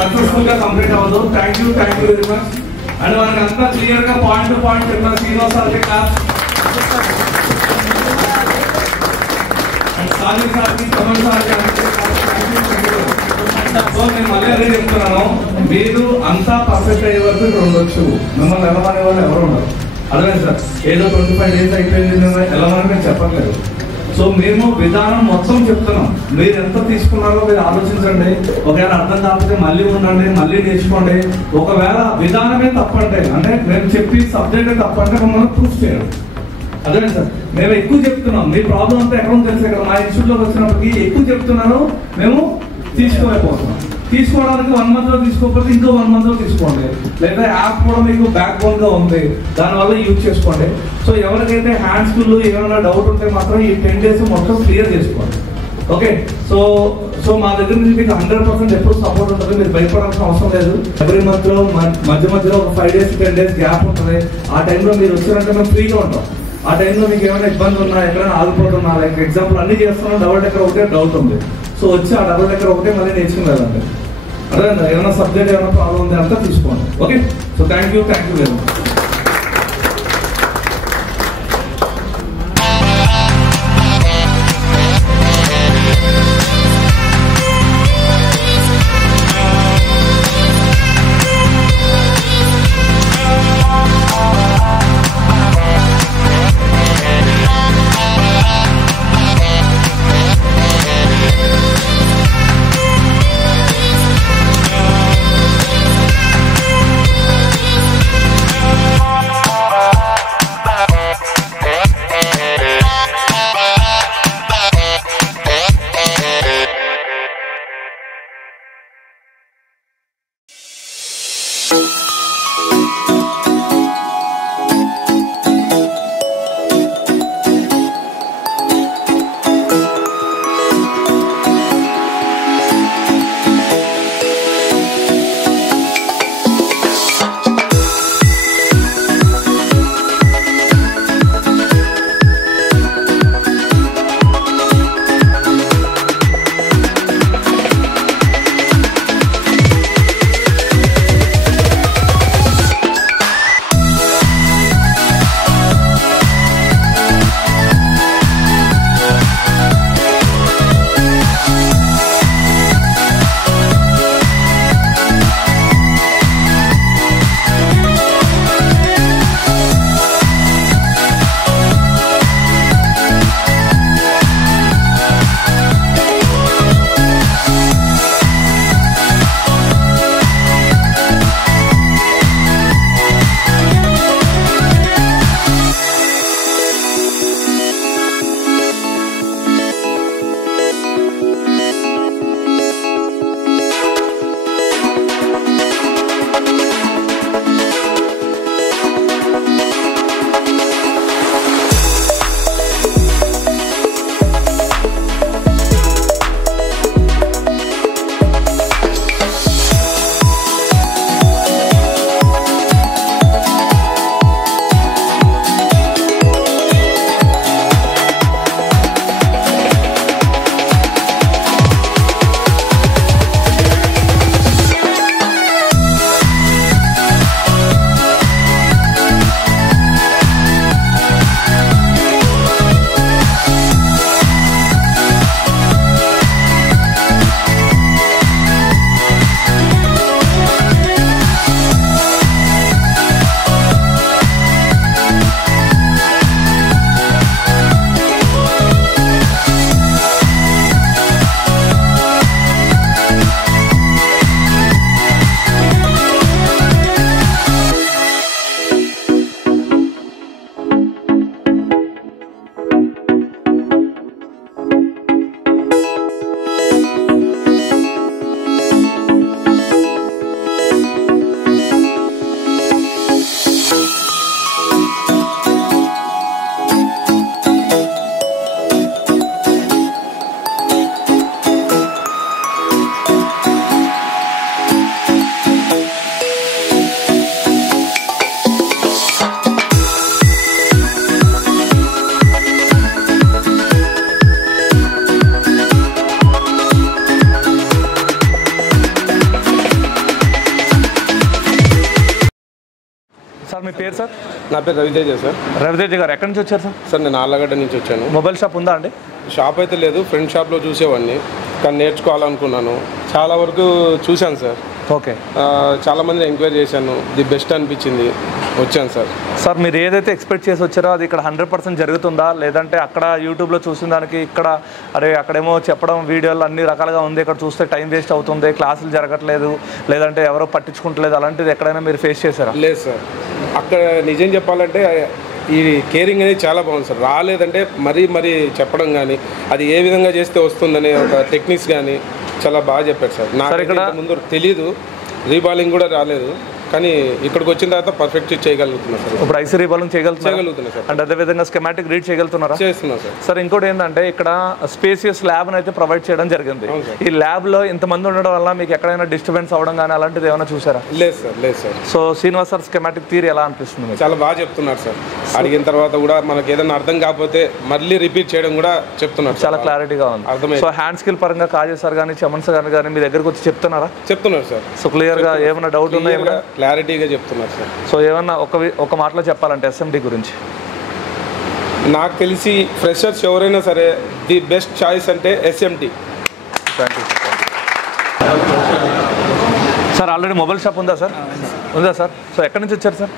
Successful గా complete అవ్వదు. Thank you very much. And మనకి అంతా క్లియర్ గా పాయింట్ టు పాయింట్ చెప్పిన శ్రీనివాస్ సార్కి క్లాస్, అండ్ సాగర్ సార్కి, కమల్ సార్కి. సో నేను మళ్ళీ అదే చెప్తున్నాను, మీరు అంతా పర్ఫెక్ట్ అయ్యే వరకు ఇక్కడ ఉండొచ్చు. మిమ్మల్ని వెళ్ళమనే వాళ్ళు ఎవరు ఉండరు. అదే సార్, ఏదో 25 days అయిపోయింది వెళ్ళమని మేము చెప్పట్లేదు. సో మేము విధానం మొత్తం చెప్తున్నాం. మీరు ఎంత తీసుకున్నారో మీరు ఆలోచించండి. ఒకవేళ అర్థం కాకపోతే మళ్ళీ ఉండండి, మళ్ళీ నేర్చుకోండి. ఒకవేళ విధానమే తప్పంటే, అంటే మేము చెప్పి సబ్జెక్టే తప్పంటే మమ్మల్ని ప్రూఫ్ చేయండి. అదే సార్, మేము ఎక్కువ చెప్తున్నాం. మీ ప్రాబ్లం అంతా ఎక్కడ తెలుసు కదా, మా ఇన్స్టిట్యూట్లోకి వచ్చినప్పటికీ ఎక్కువ చెప్తున్నారు, మేము తీసుకోలేకపోతున్నాం. తీసుకోవడానికి 1 month లో తీసుకోకపోతే ఇంకో 1 month లో తీసుకోండి. లేదా యాప్ కూడా మీకు బ్యాక్ బోన్ గా ఉంది, దానివల్ల యూజ్ చేసుకోండి. సో ఎవరికైతే హ్యాండ్స్ ఫుల్ ఏమైనా డౌట్ ఉంటే మాత్రం ఈ 10 days మొత్తం క్లియర్ చేసుకోండి. ఓకే, సో మా దగ్గర నుంచి మీకు 100% ఎప్పుడు సపోర్ట్ ఉంటుంది. మీరు భయపడాల్సిన అవసరం లేదు. ఎవ్రీ మంత్ లో మధ్యలో ఒక 5 days 10 days గ్యాప్ ఉంటుంది. ఆ టైంలో మీరు వచ్చినంటే మేము ఫ్రీగా ఉంటాం. ఆ టైంలో మీకు ఏమైనా ఇబ్బంది ఉన్నా, ఎక్కడైనా ఆగిపోతున్నా, లైక్ ఎగ్జాంపుల్ అన్ని చేస్తున్నాం, డబుల్ డెక్కర్ ఒకటే డౌట్ ఉంది. సో వచ్చి ఆ డబుల్ డెక్కర్ ఒకటే మళ్ళీ నేర్చుకుని వెళ్ళండి. అదే ఏమైనా సబ్జెక్ట్ ఏమైనా ప్రాబ్లం ఉంది అంతా తీసుకోండి. Okay, so thank you very much. Sir మీ పేరు సార్? నా పేరు రవితేజ సార్. రవితేజ గారు ఎక్కడి నుంచి వచ్చారు సార్? సార్ నేను ఆళ్ళగడ్డ నుంచి వచ్చాను. మొబైల్ షాప్ ఉందా అండి? షాప్ అయితే లేదు, ఫ్రెండ్ షాప్లో చూసేవాడిని, కానీ నేర్చుకోవాలనుకున్నాను. చాలా వరకు చూశాను సార్. ఓకే. చాలామంది ఎంక్వైరీ చేశాను, ది బెస్ట్ అనిపించింది, వచ్చాను సార్. సార్ మీరు ఏదైతే ఎక్స్పెక్ట్ చేసి వచ్చారో అది ఇక్కడ 100% జరుగుతుందా, లేదంటే అక్కడ యూట్యూబ్లో చూసిన దానికి ఇక్కడ అక్కడేమో చెప్పడం వీడియోలు అన్ని రకాలుగా ఉంది, ఇక్కడ చూస్తే టైం వేస్ట్ అవుతుంది, క్లాసులు జరగట్లేదు, లేదంటే ఎవరో పట్టించుకుంటలేదు, అలాంటిది ఎక్కడైనా మీరు ఫేస్ చేశారా? లేదు సార్, అక్కడ నిజం చెప్పాలంటే ఈ కేరింగ్ అనేది చాలా బాగుంది సార్. రాలేదంటే మరీ చెప్పడం కానీ, అది ఏ విధంగా చేస్తే వస్తుందనే ఒక టెక్నిక్స్ కానీ చాలా బాగా చెప్పారు సార్. నాకు ఇక్కడ ముందు తెలీదు, రీబాలింగ్ కూడా రాలేదు, కానీ ఇక్కడికి వచ్చిన తర్వాత పర్ఫెక్ట్ చేయగలుగుతున్నారు సార్. ఇప్పుడు ఐసీ రీబాలింగ్ చేయగలుగుతున్నారు సార్. అండ్ అదేవిధంగా స్కెమాటిక్ రీడ్ చేయగలుగుతున్నారా? చేస్తున్నారు సార్. సార్ ఇంకోటి ఏంటంటే ఇక్కడ స్పేసియస్ ల్యాబ్ని అయితే ప్రొవైడ్ చేయడం జరిగింది. ఈ ల్యాబ్లో ఇంతమంది ఉండడం వల్ల మీకు ఎక్కడైనా డిస్టర్బెన్స్ అవడం కానీ అలాంటిది ఏమైనా చూసారా? లేదు సార్, లేదు sir. So Srinivas sir schematic theory ఎలా అనిపిస్తుంది? చాలా బాగా చెప్తున్నారు సార్. అడిగిన తర్వాత కూడా మనకి ఏదైనా అర్థం కాకపోతే మళ్ళీ రిపీట్ చేయడం కూడా చెప్తున్నారు, చాలా క్లారిటీగా ఉంది. అర్థమైంది. సో హ్యాండ్ స్కిల్ పరంగా కాజే సార్ కానీ చమన్ సార్ కానీ మీ దగ్గరకు వచ్చి చెప్తున్నారా? చెప్తున్నారు సార్. సో క్లియర్గా ఏమైనా డౌట్ ఉందా? క్లారిటీగా చెప్తున్నారు. సో ఏమన్నా ఒక మాటలో చెప్పాలంటే ఎస్ఎండి గురించి నాకు తెలిసి ఫ్రెషర్స్ ఎవరైనా సరే ది బెస్ట్ చాయిస్ అంటే SMT. Thank you sir. Already mobile shop ఉందా సార్? ఉందా సార్? సో ఎక్కడి నుంచి వచ్చారు సార్?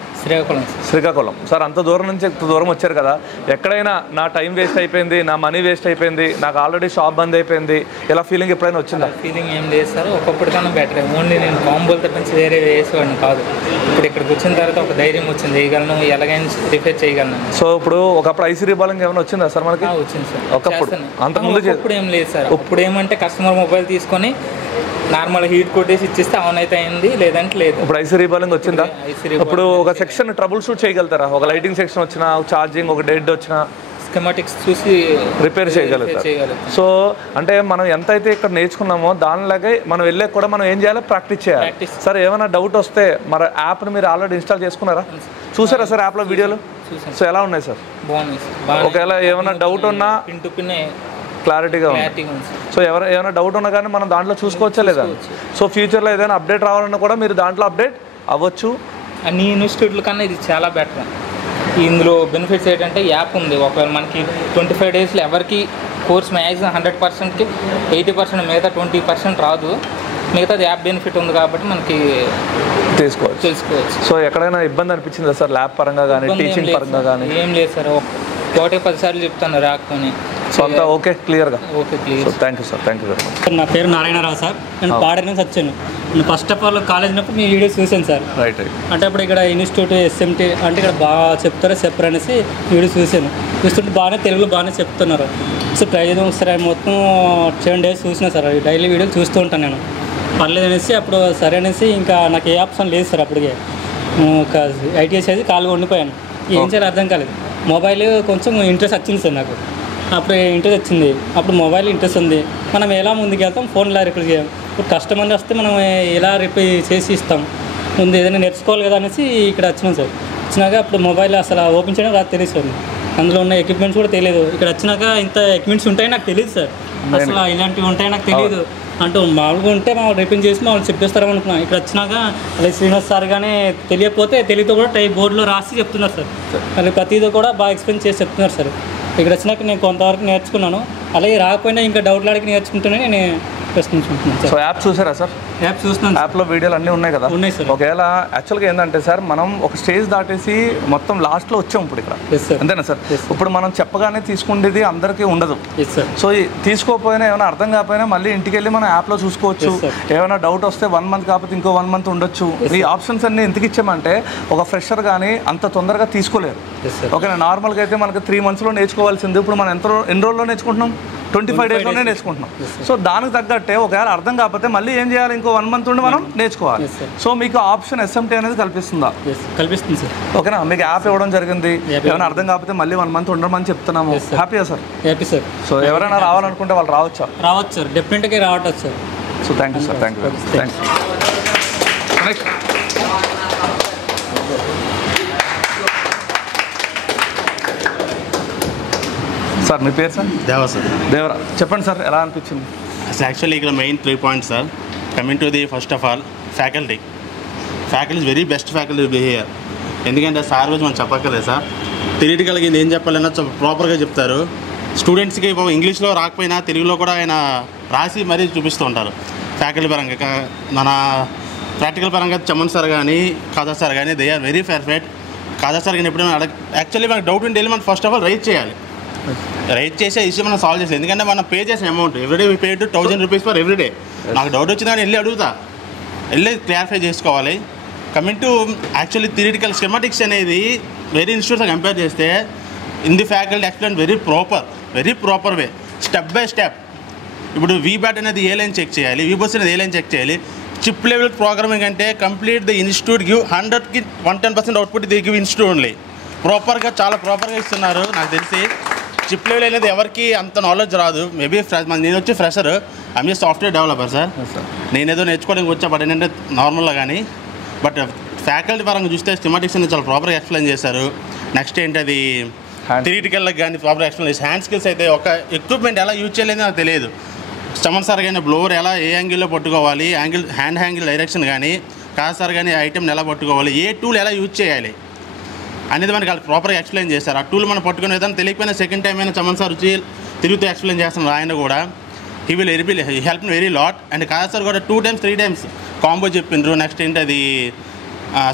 శ్రీకాకుళం సార్. అంత దూరం నుంచి ఇంత దూరం వచ్చారు కదా, ఎక్కడైనా నా టైం వేస్ట్ అయిపోయింది, నా మనీ వేస్ట్ అయిపోయింది, నాకు ఆల్రెడీ షాప్ బంద్ అయిపోయింది, ఇలా ఫీలింగ్ ఎప్పుడైనా వచ్చిందా? ఫీలింగ్ ఏం లేదు సార్, ఒక్కొక్కటికన్నా బెటర్. ఓన్లీ నేను కాంబోల్ తప్పించి వేరే వేసేవాడిని కాదు. ఇప్పుడు ఇక్కడికి వచ్చిన తర్వాత ఒక ధైర్యం వచ్చింది, వేయగలను, ఎలాగైనా రిపేర్ చేయగలను. సో ఇప్పుడు ఒకప్పుడు ఐసీ రీబాలింగ్ ఏమైనా వచ్చిందా సార్ మనకి? వచ్చింది సార్. ఒకప్పుడు అంతకుముందు ఇప్పుడు ఏం లేదు సార్. ఇప్పుడు ఏమంటే కస్టమర్ మొబైల్ తీసుకొని నార్మల్ హీట్ కొట్టేసి ఇచ్చేస్తే ఆన్ అయితే అయింది, లేదంటే లేదు. ఇప్పుడు ఐసీ రీబాలింగ్ వచ్చిందా? ఇప్పుడు ఒక సెక్షన్ ట్రబుల్ షూట్ చేయగలుగుతారా? ఒక లైటింగ్ సెక్షన్ వచ్చినా, ఛార్జింగ్, ఒక డెడ్ వచ్చినా స్కెమాటిక్స్ చూసి రిపేర్ చేయగలుగుతారు. సో అంటే మనం ఎంత అయితే ఇక్కడ నేర్చుకున్నామో దానిలాగే మనం వెళ్ళే కూడా మనం ఏం చేయాలి? ప్రాక్టీస్ చేయాలి. సార్ ఏమైనా డౌట్ వస్తే మరి యాప్ని మీరు ఆల్రెడీ ఇన్స్టాల్ చేసుకున్నారా? చూసారా సార్ యాప్లో వీడియోలు? సో ఎలా ఉన్నాయి సార్? బాగున్నాయి. ఒకవేళ ఏమైనా డౌట్ ఉన్నా క్లారిటీగా ఉంది. సో ఏమైనా డౌట్ ఉన్నా కానీ మనం దాంట్లో చూసుకోవచ్చా లేదా? సో ఫ్యూచర్లో ఏదైనా అప్డేట్ రావాలన్నా కూడా మీరు దాంట్లో అప్డేట్ అవ్వచ్చు. అన్ని ఇన్స్టిట్యూట్ల కన్నా ఇది చాలా బెటర్. ఇందులో బెనిఫిట్స్ ఏంటంటే యాప్ ఉంది. ఒకవేళ మనకి 25 డేస్లో ఎవరికి కోర్స్ మ్యాక్సిమం 100%కి 80%, మిగతా 20% రాదు. మిగతాది యాప్ బెనిఫిట్ ఉంది కాబట్టి మనకి తెలుసుకోవచ్చు. సో ఎక్కడైనా ఇబ్బంది అనిపించిందా సార్ ల్యాబ్ పరంగా కానీ, టీచింగ్ పరంగా కానీ? ఏం లేదు సార్, ఒకటే 10 సార్లు చెప్తాను రాకపోయి. సో అంతా ఓకే క్లియర్గా? Okay clear. Thank you sir. Thank you very much. నా పేరు నారాయణరావు సార్. నేను పాడేరు నుంచి వచ్చాను. నేను ఫస్ట్ ఆఫ్ ఆల్ కాలేజ్ ఉన్నప్పుడు మీ వీడియోస్ చూశాను సార్. రైట్. అంటే అప్పుడు ఇక్కడ ఇన్స్టిట్యూట్ ఎస్ఎంటీ అంటే ఇక్కడ బాగా చెప్తారో చెప్పరు అనేసి వీడియోస్ చూశాను. చూస్తుంటే బాగానే తెలుగులో బాగానే చెప్తున్నారు. సో ట్రై చేద్దాం ఒకసారి. మొత్తం 7 డేస్ చూసినా సార్, డైలీ వీడియోలు చూస్తూ ఉంటాను నేను. పర్లేదు అనేసి అప్పుడు సరే అనేసి ఇంకా నాకు ఏ ఆప్షన్ లేదు సార్. అప్పటికే ఒక ఐటీఎస్ అయితే కాలుగా ఉండిపోయాను. ఏం చేయాలి అర్థం కాలేదు. మొబైల్ కొంచెం ఇంట్రెస్ట్ వచ్చింది సార్ నాకు. అప్పుడు ఇంట్రెస్ట్ వచ్చింది, అప్పుడు మొబైల్ ఇంట్రెస్ట్ ఉంది. మనం ఎలా ముందుకు వెళ్తాం, ఫోన్ ఎలా రిపేర్ చేయాలి. ఇప్పుడు కస్టమర్ వస్తే మనం ఎలా రిపేర్ చేసి ఇస్తాం, ముందు ఏదైనా నేర్చుకోవాలి కదా అనేసి ఇక్కడ వచ్చినాం సార్. వచ్చినాక అప్పుడు మొబైల్ అసలు ఓపెన్ చేయడం రాదు, తెలియదు సార్. అందులో ఉన్న ఎక్విప్మెంట్స్ కూడా తెలియదు. ఇక్కడ వచ్చినాక ఇంత ఎక్విప్మెంట్స్ ఉంటాయి నాకు తెలియదు సార్. అసలు ఇలాంటివి ఉంటాయి నాకు తెలియదు. అంటూ మామూలుగా ఉంటే మామూలు రిపేర్ చేసి మామూలు చెప్పేస్తారని అనుకున్నాం. ఇక్కడ వచ్చినాక అదే శ్రీనివాస్ సార్ కానీ తెలియకపోతే తెలియతో కూడా బోర్డులో రాసి చెప్తున్నారు సార్. అది ప్రతిదీ కూడా బాగా ఎక్స్ప్లెయిన్ చేసి చెప్తున్నారు సార్. ఇక్కడ వచ్చినాక నేను కొంతవరకు నేర్చుకున్నాను. అలాగే రాకపోయినా ఇంకా డౌట్లు అడిగి నేర్చుకుంటూనే నేను ప్రశ్నించుకుంటున్నాను సార్. సో యాప్ చూసారా సార్? యాప్ చూస్తున్నాను. యాప్లో వీడియోలు అన్నీ ఉన్నాయి కదా? ఉన్నాయి సార్. ఒకవేళ యాక్చువల్గా ఏంటంటే సార్, మనం ఒక స్టేజ్ దాటేసి మొత్తం లాస్ట్లో వచ్చాం ఇప్పుడు ఇక్కడ, అంతేనా సార్? ఇప్పుడు మనం చెప్పగానే తీసుకుండేది అందరికీ ఉండదు. సో తీసుకోకపోయినా ఏమైనా అర్థం కాకపోయినా మళ్ళీ ఇంటికి వెళ్ళి మనం యాప్లో చూసుకోవచ్చు. ఏమైనా డౌట్ వస్తే 1 మంత్ కాకపోతే ఇంకో 1 మంత్ ఉండొచ్చు. ఈ ఆప్షన్స్ అన్ని ఎందుకు ఇచ్చామంటే ఒక ఫ్రెషర్ కానీ అంత తొందరగా తీసుకోలేరు. ఓకేనా? నార్మల్గా అయితే మనకి 3 మంత్స్లో నేర్చుకోవాల్సింది ఇప్పుడు మనం ఎన్ని రోజుల్లో నేర్చుకుంటున్నాం? 25 డేస్లోనే నేర్చుకుంటున్నాం. సో దానికి తగ్గట్టే ఒకవేళ అర్థం కాకపోతే మళ్ళీ ఏం చేయాలి? ఇంకో 1 మంత్ ఉండి మనం నేర్చుకోవాలి. సో మీకు ఆప్షన్ ఎస్ఎంటీ అనేది కల్పిస్తుందా? కల్పిస్తుంది సార్. ఓకేనా? మీకు యాప్ ఇవ్వడం జరిగింది. ఏమైనా అర్థం కాకపోతే మళ్ళీ 1 మంత్ ఉండమని చెప్తున్నాము. హ్యాపీయా సార్? Happy sir. సో ఎవరైనా రావాలనుకుంటే వాళ్ళు రావచ్చా? రావచ్చు సార్, డెఫినెట్గా రావట్లేదు sir. So thank you sir. Thank you. Thanks. Next sir మీ పేరు సార్? దేవా సార్. దేవరా, చెప్పండి సార్ ఎలా అనిపించింది? యాక్చువల్లీ ఇక్కడ main 3 points sir. Coming to the first of all faculty is very best faculty behaviour. ఎందుకంటే సార్ గురించి మనం చెప్పక్కర్లేదు సార్. థియరిటికల్గా ఏం చెప్పాలన్నా ప్రాపర్గా చెప్తారు. స్టూడెంట్స్కి ఇంగ్లీష్లో రాకపోయినా తెలుగులో కూడా ఆయన రాసి మరీ చూపిస్తూ ఉంటారు. ఫ్యాకల్టీ పరంగా మన ప్రాక్టికల్ పరంగా చమన్ సార్ కానీ కాదా సార్ కానీ దే ఆర్ వెరీ పర్ఫెక్ట్. కాదా సార్ కానీ ఎప్పుడైనా యాక్చువల్లీ మనకు డౌట్ ఉంటే మనం ఫస్ట్ ఆఫ్ ఆల్ రైట్ చేయాలి. రైట్ చేసే ఇష్యూ మనం సాల్వ్ చేయాలి. ఎందుకంటే మనం పే చేసిన amount everyday pay to 1000 rupees for everyday. నాకు డౌట్ వచ్చింది కానీ వెళ్ళి అడుగుతా, వెళ్ళి క్లారిఫై చేసుకోవాలి. Coming to actually theoretical schematics అనేది వేరే ఇన్స్టిట్యూట్స్ కంపేర్ చేస్తే in the faculty explain very proper way, step by step. ఇప్పుడు వీబ్యాట్ అనేది ఏ లైన్ చెక్ చేయాలి, వీబోస్ అనేది ఏ లైన్ చెక్ చేయాలి. చిప్ లెవెల్ ప్రోగ్రామింగ్ అంటే కంప్లీట్ ది ఇన్స్టిట్యూట్ గివ్ 100కి 110% output the give institute only. చాలా ప్రాపర్గా ఇస్తున్నారు. నాకు తెలిసి చిప్ లెవెల్ అనేది ఎవరికి అంత నాలెడ్జ్ రాదు. మేబీ నేను వచ్చి fresher, I'm just software developer sir. నేనేదో నేర్చుకోవడానికి వచ్చా, బట్ ఏంటంటే నార్మల్గా కానీ. బట్ ఫ్యాకల్టీ పరంగా చూస్తే స్కిమాటిక్స్ అనేది చాలా ప్రాపర్గా ఎక్స్ప్లెయిన్ చేశారు. నెక్స్ట్ ఏంటది థియరిటికల్కి కానీ ప్రాపర్గా ఎక్స్ప్లెయిన్ చేసి, హ్యాండ్ స్కిల్స్ అయితే ఒక ఎక్విప్మెంట్ ఎలా యూజ్ చేయలేదు నాకు తెలియదు. చమన్ సార్ కానీ బ్లోవర్ ఎలా ఏ యాంగిల్లో పట్టుకోవాలి, హ్యాండ్ యాంగిల్ డైరెక్షన్ కానీ, కాదు సార్ కానీ ఐటెంని ఎలా పట్టుకోవాలి, ఏ టూల్ ఎలా యూజ్ చేయాలి అనేది మనకి వాళ్ళు ప్రాపర్గా ఎక్స్ప్లెయిన్ చేస్తారు. ఆ టూల్ మనం పట్టుకునే విధానం తెలియకపోయినా సెకండ్ టైం అయినా చమన్ సార్ వచ్చి తిరుగుతూ ఎక్స్ప్లెయిన్ చేస్తున్నారు. ఆయన కూడా he help very lot. And కాదు సార్ కూడా 2 times 3 times కాంబో చెప్పిండ్రు. నెక్స్ట్ ఏంటి అది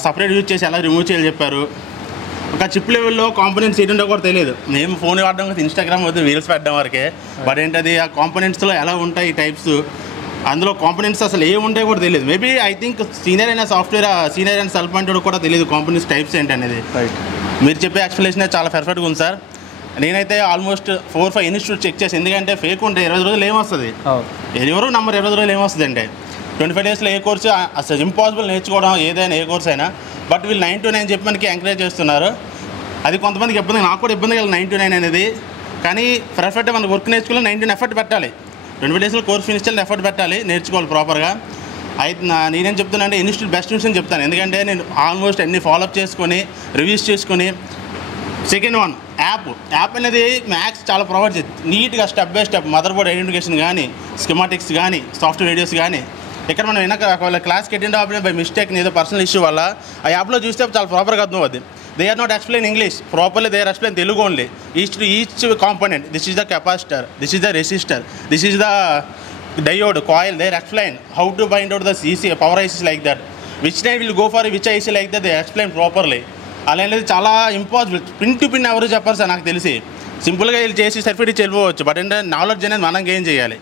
సపరేట్ యూజ్ చేసి ఎలా రిమూవ్ చేయాలి చెప్పారు. ఒక చిప్ లెవెల్లో కాంపోనెంట్స్ ఏంటో కూడా తెలియదు. మేము ఫోన్ వాడడం కదా, ఇన్స్టాగ్రామ్ వద్దు రీల్స్ పెట్టడం వరకే. బట్ ఏంటది ఆ కాంపోనెంట్స్లో ఎలా ఉంటాయి టైప్స్, అందులో కాంపోనెంట్స్ అసలు ఏముంటాయో కూడా తెలియదు. మేబీ ఐ థింక్ సీనియర్ అయిన సాఫ్ట్వేర్ సీనియర్ అయిన సెల్ఫ్ పాయింట్ కూడా తెలియదు కాంపోనెంట్స్ టైప్స్ ఏంటి అనేది. మీరు చెప్పే ఎక్స్ప్లెనేషన్ చాలా పర్ఫెక్ట్గా ఉంది సార్. నేనైతే ఆల్మోస్ట్ 4-5 ఇన్స్టిట్యూట్ చెక్ చేసి, ఎందుకంటే ఫేక్ ఉంటే 20 రోజులు ఏమొస్తుంది, ఎవరు నంబర్ 20 రోజులు ఏమొస్తుంది అంటే 25 daysలో ఏ కోర్సు అసలు ఇంపాసిబుల్ నేర్చుకోవడం ఏదైనా ఏ కోర్స్ అయినా. బట్ వీళ్ళు 9 to 9 చెప్పి మనకి ఎంకరేజ్ చేస్తున్నారు. అది కొంతమందికి ఇబ్బంది, నాకు కూడా ఇబ్బంది కలిగి 9 to 9 అనేది. కానీ పర్ఫెక్ట్గా మన వర్క్ నేర్చుకోవాలి, 9 ఎఫర్ట్ పెట్టాలి. 25 daysలో కోర్స్ ఫినిష్ చేయాలి, ఎఫర్ట్ పెట్టాలి, నేర్చుకోవాలి ప్రాపర్గా. అయితే నేనేం చెప్తాను అంటే ఇన్స్టిట్యూట్ బెస్ట్ ఇన్స్టిట్యూట్ చెప్తాను. ఎందుకంటే నేను ఆల్మోస్ట్ అన్ని ఫాలోఅప్ చేసుకొని రివ్యూస్ చేసుకొని. సెకండ్ వన్ యాప్ అనేది మ్యాథ్స్ చాలా ప్రొవైడ్ చేస్తుంది నీట్గా, step by step. Mother board identification కానీ, స్కిమాటిక్స్ కానీ, సాఫ్ట్వేర్ వీడియోస్ కానీ. ఇక్కడ మనం ఒకవేళ క్లాస్కి అటెండ్ అవ్వడం బై మిస్టేక్ ఏదో పర్సనల్ ఇష్యూ వల్ల ఆ యాప్లో చూస్తే చాలా ప్రాపర్గా అర్థం అవుతుంది. They are not explain English properly, they are explain Telugu only. Each component, this is the capacitor, this is the resistor, this is the diode, coil, they explain how to bind out the CC, power ICs like that. Which time will go for which IC like that, they explain properly. అలాంటిది చాలా impossible. Pin to pin ఎవరు చెప్పారు sir నాకు తెలిసి. సింపుల్గా వీళ్ళు చేసి certificate ఇచ్చి వెళ్ళిపోవచ్చు. బట్ ఏంటంటే నాలెడ్జ్ అనేది మనం గెయిన్ చేయాలి.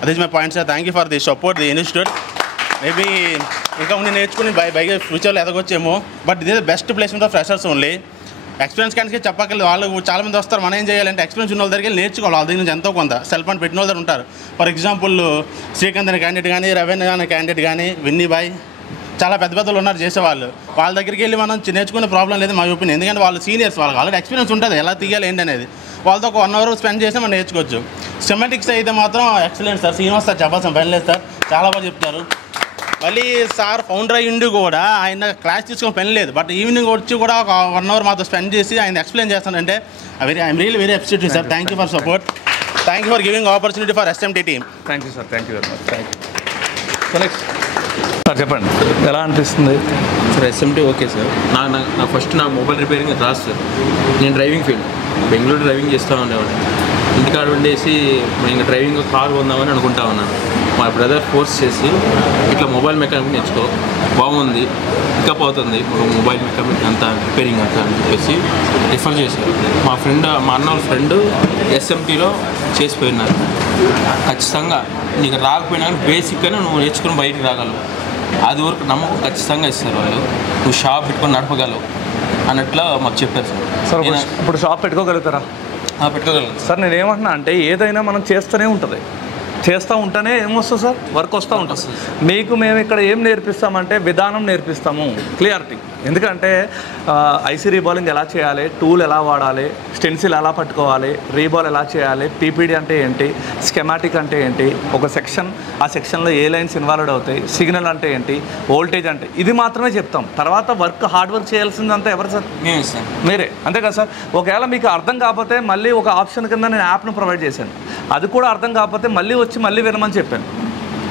అదే my point sir. Thank you for the support the institute. Maybe ఇంకా ఉండి నేర్చుకుని బైగా ఫ్యూచర్లో ఎదగొచ్చేమో. బట్ ఇదే best placement of freshers only. Experience కానీ చెప్పక్కర్లేదు. వాళ్ళు చాలామంది వస్తారు, మనం ఏం చేయాలంటే ఎక్స్పీరియన్స్ ఉన్న వాళ్ళ దగ్గరికి వెళ్ళి నేర్చుకోవాలి. వాళ్ళ దగ్గర నుంచి ఎంతో కొంత సెల్ఫ్ అని పెట్టిన వాళ్ళు ఉంటారు. ఫర్ ఎగ్జాంపుల్ శ్రీకాంత్ అనే క్యాండిడేట్ కానీ, రవీంద్ర అనే క్యాండిడేట్ కానీ, విన్నీ బాయ్, చాలా పెద్ద పెద్దలు ఉన్నారు చేసేవాళ్ళు. వాళ్ళ దగ్గరికి వెళ్ళి మనం నేర్చుకునే ప్రాబ్లం లేదు మా ఒపీనియన్. ఎందుకంటే వాళ్ళు సీనియర్స్, వాళ్ళకి ఆల్రెడీ ఎక్స్పీరియన్స్ ఉంటుంది ఎలా తీయాలి ఏంటి అనేది. వాళ్ళతో ఒక 1 hour స్పెండ్ చేసి మనం నేర్చుకోవచ్చు. స్కిమాటిక్స్ అయితే మాత్రం ఎక్సలెంట్ సార్. శ్రీనివాస్ సార్ చెప్పాల్సిన పని లేదు సార్, చాలా బాగా చెప్తారు. మళ్ళీ సార్ ఫౌండర్ అయ్యిండి కూడా ఆయన క్లాస్ తీసుకొని పని లేదు. బట్ ఈవినింగ్ వచ్చి కూడా ఒక 1 hour మాతో స్పెండ్ చేసి ఆయన ఎక్స్ప్లెయిన్ చేస్తానంటే I'm very appreciative sir. Thank you for support. Thank you for giving opportunity for SMT team. Thank you sir. Thank you very much. Thank you. So next sir చెప్పండి, ఎలా అనిపిస్తుంది sir? SMT okay sir. నా first నా mobile repairing రాదు sir. నేను driving field Bengaluru driving చేస్తూ ఉండేవాడిని. ఇంటికాడ ఉండేసి ఇంకా డ్రైవింగ్ కార్ కొందామని అనుకుంటా ఉన్నాను. మా బ్రదర్ ఫోర్స్ చేసి ఇట్లా మొబైల్ మెకానిక్ నేర్చుకో, బాగుంది, పికప్ అవుతుంది మొబైల్ మెకానిక్ అంతా రిపేరింగ్ అంతా అని చెప్పేసి రిఫర్ చేశారు. మా అన్న వాళ్ళ ఫ్రెండ్ SMTలో చేసిపోయినారు. ఖచ్చితంగా నీకు రాకపోయినా కానీ బేసిక్గానే నువ్వు నేర్చుకుని బయటికి రాగలవు. అది వరకు నమ్మకం ఖచ్చితంగా ఇస్తారు వాళ్ళు. నువ్వు షాప్ పెట్టుకొని నడపగలవు అన్నట్లు మాకు చెప్పారు సార్. ఇప్పుడు షాప్ పెట్టుకోగలుగుతారా? పెట్టుకోగలను సార్. నేను ఏమంటున్నా అంటే ఏదైనా మనం చేస్తూనే ఉంటుంది, చేస్తూ ఉంటేనే ఏమొస్తుంది సార్, వర్క్ వస్తూ ఉంటుంది. మీకు మేము ఇక్కడ ఏం నేర్పిస్తామంటే విధానం నేర్పిస్తాము, క్లియారిటీ. ఎందుకంటే ఐసీ రీబాలింగ్ ఎలా చేయాలి, టూల్ ఎలా వాడాలి, స్టెన్సిల్ ఎలా పట్టుకోవాలి, రీబాల్ ఎలా చేయాలి, పీపీడీ అంటే ఏంటి, స్కెమాటిక్ అంటే ఏంటి, ఒక సెక్షన్, ఆ సెక్షన్లో ఏ లైన్స్ ఇన్వాల్వ్ అవుతాయి, సిగ్నల్ అంటే ఏంటి, వోల్టేజ్ అంటే, ఇది మాత్రమే చెప్తాం. తర్వాత హార్డ్ వర్క్ చేయాల్సిందంతా ఎవరు సార్? మీరే, అంతే కదా సార్. ఒకవేళ మీకు అర్థం కాకపోతే మళ్ళీ ఒక ఆప్షన్ కింద నేను యాప్ను ప్రొవైడ్ చేశాను. అది కూడా అర్థం కాకపోతే మళ్ళీ వచ్చి మళ్ళీ వినమని చెప్పాను.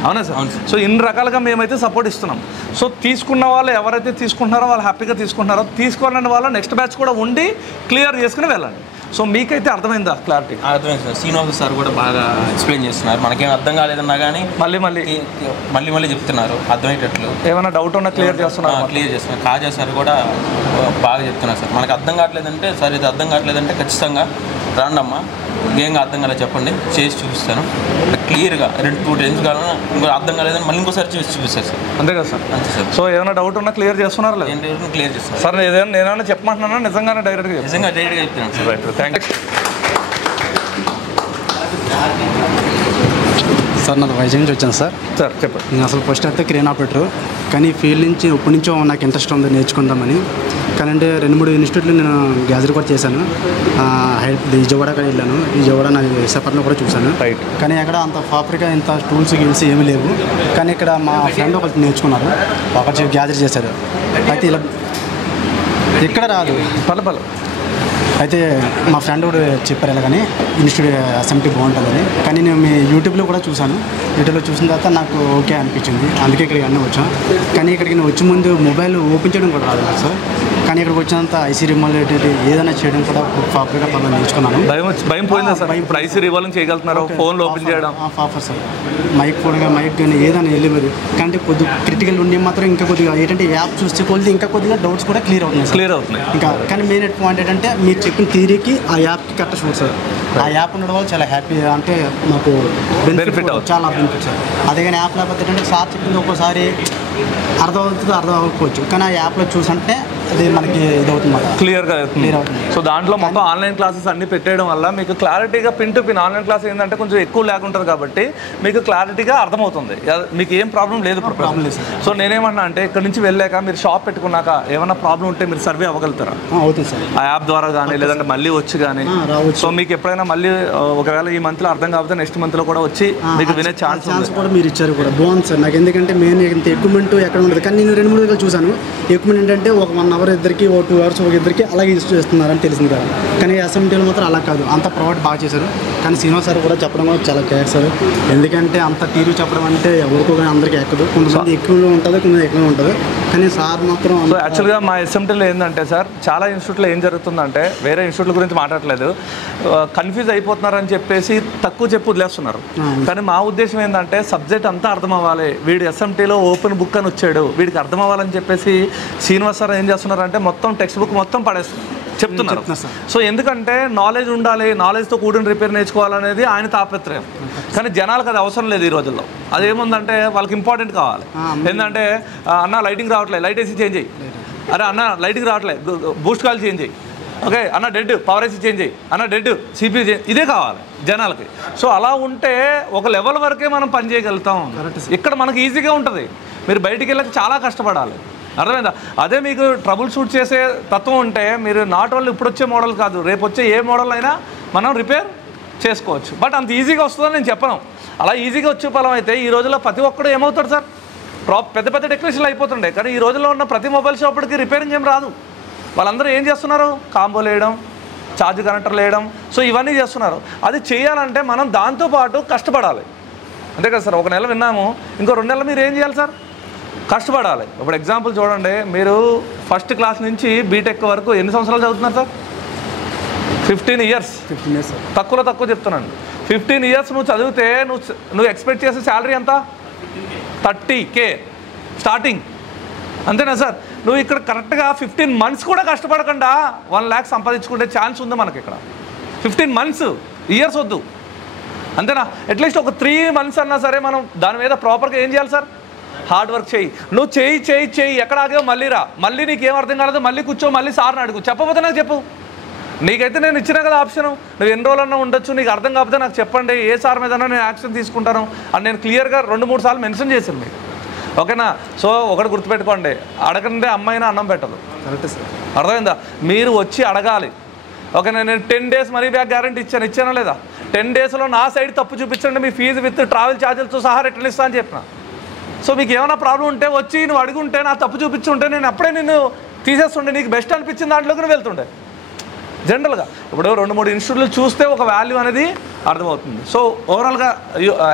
అవునా సార్? సో ఇన్ని రకాలుగా మేమైతే సపోర్ట్ ఇస్తున్నాం. సో తీసుకున్న వాళ్ళు ఎవరైతే తీసుకుంటున్నారో వాళ్ళు హ్యాపీగా తీసుకుంటున్నారో, తీసుకోవాలని వాళ్ళు నెక్స్ట్ బ్యాచ్ కూడా ఉండి క్లియర్ చేసుకుని వెళ్ళండి. సో మీకైతే అర్థమైందా? క్లారిటీ అర్థమైంది సార్. శ్రీనివాస్ సార్ కూడా బాగా ఎక్స్ప్లెయిన్ చేస్తున్నారు. మనకేం అర్థం కాలేదన్నా కానీ మళ్ళీ చెప్తున్నారు అర్థమయ్యేటట్లు. ఏమైనా డౌట్ ఉన్నా క్లియర్ చేస్తున్నారు. కాజా సార్ కూడా బాగా చెప్తున్నారు సార్. మనకు అర్థం కావట్లేదంటే సార్ ఇది అర్థం కావట్లేదంటే ఖచ్చితంగా రాండమ్మా, ఏం అర్థం కాలేదు చెప్పండి, చేసి చూపిస్తాను క్లియర్గా. 2-2 టైమ్స్ కావాలన్నా ఇంకో అర్థం కాలేదని మళ్ళీ ఇంకోసారి చేసి చూపిస్తారు సార్. అంతే కదా సార్? అంతే సార్. సో ఏమైనా డౌట్ ఉన్నా క్లియర్ చేస్తున్నారు లేదు? క్లియర్ చేస్తాను సార్. నేనేమైనా చెప్పమంటున్నా నిజంగానే డైరెక్ట్గా చెప్తున్నాను sir. Right, thank you sir. నాది వైజాగ్ నుంచి వచ్చాను సార్. సార్ చెప్పండి. నేను అసలు ఫస్ట్ అయితే క్రేన్ ఆపరేటర్, కానీ ఫీల్డ్ నుంచి ఇప్పటి నుంచో నాకు ఇంట్రెస్ట్ ఉంది నేర్చుకుందామని. కానీ అంటే 2-3 ఇన్స్టిట్యూట్లు నేను గ్యాజరీ కూడా చేశాను. విజయవాడ వెళ్ళాను, విజయవాడ నా విశాఖపట్నంలో కూడా చూశాను. కానీ అక్కడ అంత ప్రాపర్గా ఇంత టూల్స్ గిల్స్ ఏమీ లేవు. కానీ ఇక్కడ మా ఫ్రెండ్ ఒకటి నేర్చుకున్నారు, ఒకటి గ్యాజరీ చేశారు. అయితే ఇలా ఇక్కడ రాదు పలపల. అయితే మా ఫ్రెండ్ కూడా చెప్పారు ఇలాగని ఇన్స్టిట్యూట్ SMT బాగుంటుందని. కానీ నేను మీ యూట్యూబ్లో కూడా చూశాను. యూట్యూబ్లో చూసిన తర్వాత నాకు ఓకే అనిపించింది, అందుకే ఇక్కడికి అన్నీ వచ్చాం. కానీ ఇక్కడికి నేను వచ్చే ముందు మొబైల్ ఓపెన్ చేయడం కూడా రాదు సార్. కానీ ఇక్కడికి వచ్చినంత ఐసీ రిమోట్ ఏదైనా చేయడం కూడా ప్రాపర్గా పనులు నేర్చుకున్నాను. భయం పోయిందా సార్? ఇప్పుడు ఐసీ రివాల్వింగ్ చేయగలుగుతున్నారు, ఫోన్లో ఓపెన్ చేయడం ప్రాపర్ సార్. మైక్ కూడా మైక్ కానీ ఏదైనా వెళ్ళేది. కానీ కొద్దిగా క్రిటికల్ ఉండి మాత్రం ఇంకా కొద్దిగా ఏంటంటే యాప్ చూస్తే కొద్దిగా ఇంకా కొద్దిగా డౌట్స్ కూడా క్లియర్ అవుతున్నాయి ఇంకా. కానీ మెయిన్ పాయింట్ ఏంటంటే మీరు చెప్పిన థియరీకి ఆ యాప్కి కరెక్ట్ చూడు సార్. ఆ యాప్ ఉండడం వల్ల చాలా హ్యాపీ, అంటే మాకు బెనిఫిట్ చాలా బెనిఫిట్ సార్. అదే కానీ యాప్ లేకపోతే ఏంటంటే సార్ చెప్పింది ఒక్కోసారి అర్థం అవుతుంది, అర్థం అవ్వకపోవచ్చు. కానీ ఆ యాప్లో చూసంటే అది మనకి ఇదవుతుంది, క్లియర్గా అవుతుంది. సో దాంట్లో మొత్తం ఆన్లైన్ క్లాసెస్ అన్ని పెట్టేయడం వల్ల మీకు క్లారిటీగా pin to pin online class ఏంటంటే కొంచెం ఎక్కువ లేకుంటుంది కాబట్టి మీకు క్లారిటీగా అర్థమవుతుంది, మీకు ఏం ప్రాబ్లం లేదు. సో నేనేమన్నా అంటే ఇక్కడ నుంచి వెళ్ళాక మీరు షాప్ పెట్టుకున్నాక ఏమైనా ప్రాబ్లం ఉంటే మీరు సర్వే అవ్వగలుగుతారా? అవుతుంది సార్. ఆ యాప్ ద్వారా కానీ లేదంటే మళ్ళీ వచ్చి కానీ. సో మీకు ఎప్పుడైనా మళ్ళీ ఒకవేళ ఈ మంత్లో అర్థం కాకపోతే నెక్స్ట్ మంత్లో కూడా వచ్చి మీకు వినే ఛాన్స్ కూడా మీరు ఇచ్చారు కూడా బాగుంది సార్ నాకు. ఎందుకంటే మెయిన్ ఇంత ఎక్విప్మెంట్ ఎక్కడ ఉండదు. కానీ నేను 2-3 దగ్గర చూశాను ఎక్విప్మెంట్ ఏంటంటే ఒక 1 అవర్ ఇద్దరికి, 2 అవర్స్ ఒక ఇద్దరికి అలాగే యూజ్ చేస్తున్నారని తెలిసింది కదా. కానీ SMTలో మాత్రం అలా కాదు, అంత ప్రొవైడ్ బాగా చేశారు. కానీ శ్రీనివాస్ సార్ కూడా చెప్పడం కూడా చాలా కేర్ సార్. ఎందుకంటే అంత టీవీ చెప్పడం అంటే ఎవరికో కానీ అందరికీ ఎక్కదు, కొంతమంది ఎక్కువ ఉంటుంది, కొంతమంది ఎక్కువ ఉంటుంది. కానీ సార్ మాత్రం సో యాక్చువల్గా మా SMTలో ఏంటంటే సార్ చాలా ఇన్స్టిట్యూట్లో ఏం జరుగుతుందంటే, వేరే ఇన్స్టిట్యూట్ల గురించి మాట్లాడలేదు, కన్ఫ్యూజ్ అయిపోతున్నారని చెప్పేసి తక్కువ చెప్పు వదిలేస్తున్నారు. కానీ మా ఉద్దేశం ఏంటంటే సబ్జెక్ట్ అంతా అర్థం అవ్వాలి. వీడు SMTలో ఓపెన్ బుక్ అని వచ్చాడు, వీడికి అర్థం అవ్వాలని చెప్పేసి శ్రీనివాస్ సార్ ఏం చేస్తున్నారంటే మొత్తం టెక్స్ట్ బుక్ మొత్తం చెప్తున్నారు. సో ఎందుకంటే నాలెడ్జ్ ఉండాలి, నాలెడ్జ్తో కూడిన రిపేర్ నేర్చుకోవాలనేది ఆయన తాపత్రయం. కానీ జనాలకు అది అవసరం లేదు ఈ రోజుల్లో. అదేముందంటే వాళ్ళకి ఇంపార్టెంట్ కావాలి. ఏంటంటే అన్న లైటింగ్ రావట్లేదు, లైట్ వేసి చేంజ్ చేయి. అరే అన్న లైటింగ్ రావట్లేదు, బూస్ట్ కాల్ చేంజ్ చేయి. ఓకే అన్న డెడ్, పవర్ వేసి చేంజ్ చేయి. అన్న డెడ్, CPU చేంజ్. ఇదే కావాలి జనాలకి. సో అలా ఉంటే ఒక లెవెల్ వరకే మనం పని చేయగలుగుతాం. ఇక్కడ మనకి ఈజీగా ఉంటుంది, మీరు బయటికి వెళ్ళక చాలా కష్టపడాలి. అర్థమైందా? అదే మీకు ట్రబుల్ షూట్ చేసే తత్వం ఉంటే మీరు నాట్ ఓన్లీ ఇప్పుడు వచ్చే మోడల్ కాదు, రేపు వచ్చే ఏ మోడల్ అయినా మనం రిపేర్ చేసుకోవచ్చు. బట్ అంత ఈజీగా వస్తుందని నేను చెప్పను. అలా ఈజీగా వచ్చే ఫలం అయితే ఈ రోజుల్లో ప్రతి ఒక్కడు ఏమవుతాడు సార్, పెద్ద పెద్ద టెక్నీషియన్లు అయిపోతుండే. కానీ ఈ రోజుల్లో ఉన్న ప్రతి మొబైల్ షాప్కి రిపేరింగ్ ఏం రాదు. వాళ్ళందరూ ఏం చేస్తున్నారు, కాంబోలు వేయడం, ఛార్జ్ కనెక్టర్లు వేయడం. సో ఇవన్నీ చేస్తున్నారు. అది చేయాలంటే మనం దాంతోపాటు కష్టపడాలి. అంతే కదా సార్? 1 నెల విన్నాము, ఇంకో 2 నెలలు మీరు ఏం చేయాలి సార్? కష్టపడాలి. ఇప్పుడు ఎగ్జాంపుల్ చూడండి, మీరు ఫస్ట్ క్లాస్ నుంచి బీటెక్ వరకు ఎన్ని సంవత్సరాలు చదువుతున్నారు సార్? 15 ఇయర్స్. తక్కువ చెప్తున్నాను. 15 ఇయర్స్ నువ్వు చదివితే నువ్వు ఎక్స్పెక్ట్ చేసే శాలరీ ఎంత? 30K starting. అంతేనా సార్? నువ్వు ఇక్కడ కరెక్ట్గా 15 మంత్స్ కూడా కష్టపడకుండా 1 lakh సంపాదించుకునే ఛాన్స్ ఉంది మనకి ఇక్కడ. 15 మంత్స్, ఇయర్స్ వద్దు. అంతేనా? అట్లీస్ట్ ఒక 3 months అన్నా సరే మనం దాని మీద ప్రాపర్గా ఏం చేయాలి సార్? హార్డ్ వర్క్ చేయి. నువ్వు చేయి ఎక్కడ ఆగావు మళ్ళీ రా, మళ్ళీ నీకు ఏం అర్థం కాలేదు మళ్ళీ కూర్చో, మళ్ళీ సార్ని అడుగు. చెప్పకపోతే నాకు చెప్పు. నీకైతే నేను ఇచ్చినా కదా ఆప్షను, నువ్వు ఎన్ని రోజులన్నా ఉండొచ్చు, నీకు అర్థం కాకపోతే నాకు చెప్పండి, ఏ సార్ మీద నేను యాక్షన్ తీసుకుంటాను అని నేను క్లియర్గా 2-3 సార్లు మెన్షన్ చేశాను మీకు. ఓకేనా? సో ఒకటి గుర్తుపెట్టుకోండి, అడగందే అమ్మాయినా అన్నం పెట్టదు. Correct sir. అర్థమైందా? మీరు వచ్చి అడగాలి. ఓకేనా? నేను 10 days మనీ బ్యాక్ గ్యారంటీ ఇచ్చానా లేదా? 10 daysలో నా సైడ్ తప్పు చూపించండి, మీ ఫీజు విత్ ట్రావెల్ ఛార్జెస్తో సహా రిటర్న్ ఇస్తా అని చెప్పిన. సో మీకు ఏమైనా ప్రాబ్లం ఉంటే వచ్చి నువ్వు అడుగుంటే, నా తప్పు చూపించుంటే నేను అప్పుడే నిన్ను తీసేస్తుండే, నీకు బెస్ట్ అనిపించిన దాంట్లోకి నువ్వు వెళ్తుండే. జనరల్గా ఇప్పుడు 2-3 ఇన్స్టిట్యూట్లు చూస్తే ఒక వాల్యూ అనేది అర్థమవుతుంది. సో ఓవరాల్గా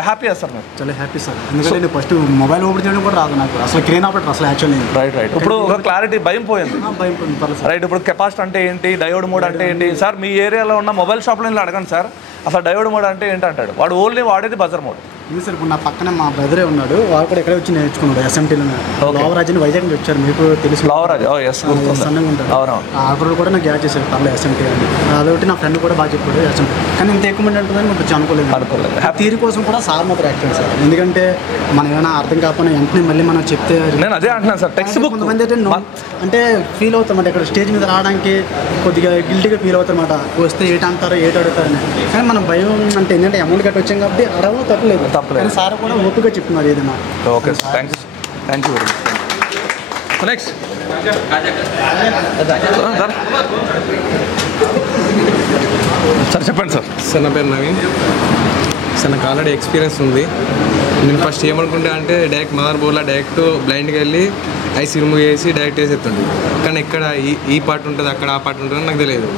హ్యాపీ సార్ మీరు? చాలా హ్యాపీ సార్. ఎందుకంటే నేను ఫస్ట్ మొబైల్ ఓపెన్ చేయడం కూడా రాదు నాకు, అసలు క్రేన్ ఆపరేటర్ అసలు యాక్చువల్లీ. రైట్. ఇప్పుడు ఒక క్లారిటీ భయం పోయింది. భయం పోయింది. రైట్. ఇప్పుడు కెపాసిటీ అంటే ఏంటి, డయోడ్ మోడ్ అంటే ఏంటి సార్? మీ ఏరియాలో ఉన్న మొబైల్ షాప్లో అడగండి సార్, అసలు డయోడ్ మోడ్ అంటే ఏంటి అంటాడు వాడు. ఓన్లీ వాడేది బజర్ మోడ్. ఇది సార్ ఇప్పుడు నా పక్కన మా బ్రదరే ఉన్నాడు, వాడు కూడా ఎక్కడే వచ్చి నేర్చుకున్నాడు SMTలో. లావరాజ్ అని వైజాగ్ నుంచి వచ్చారు, మీకు తెలుసు. లావరాజ్ సన్నగా ఉంటాడు. ఆర్డర్ కూడా నాకు యాడ్ చేశారు పర్లేదు SMT అని. అదొకటి నా ఫ్రెండ్ కూడా బాగా చెప్పాడు SMT. కానీ ఇంత ఎక్కువ మంది ఉంటుందని కొంచెం అనుకోలేదు. తీరి కోసం కూడా సార్ మాత్రం యాక్చువల్ సార్, ఎందుకంటే మనం ఏమైనా అర్థం కాకపోయినా వెంటనే మళ్ళీ మనం చెప్తే. నేను అదే అంటున్నాను సార్, టెక్స్ట్ బుక్ కొంతమంది అయితే అంటే ఫీల్ అవుతామాట, ఇక్కడ స్టేజ్ మీద రావడానికి కొద్దిగా గిల్టీగా ఫీల్ అవుతారన్నమాట, వస్తే ఏటంటారో అడుగుతారని. కానీ మనం భయం అంటే ఏంటంటే అమౌంట్ కట్టి వచ్చాం కాబట్టి అడగడం తప్పలేదు. కానీ సార్ కూడా ఓపికగా చెప్తున్నారు ఏదైనా. Okay sir, thank you very much. Next sir చెప్పండి సార్. సార్ నా పేరు నవీన్ సార్. నాకు ఆల్రెడీ ఎక్స్పీరియన్స్ ఉంది. నేను ఫస్ట్ ఏమనుకుంటా అంటే డైరెక్ట్ మదర్ బోర్డ్లో డైరెక్ట్ బ్లైండ్కి వెళ్ళి ఐసీ రిమూవ్ చేసి డైరెక్ట్ వేసేస్తుండే. కానీ ఎక్కడ ఈ పార్ట్ ఉంటుంది, అక్కడ ఆ పార్ట్ ఉంటుంది నాకు తెలియదు.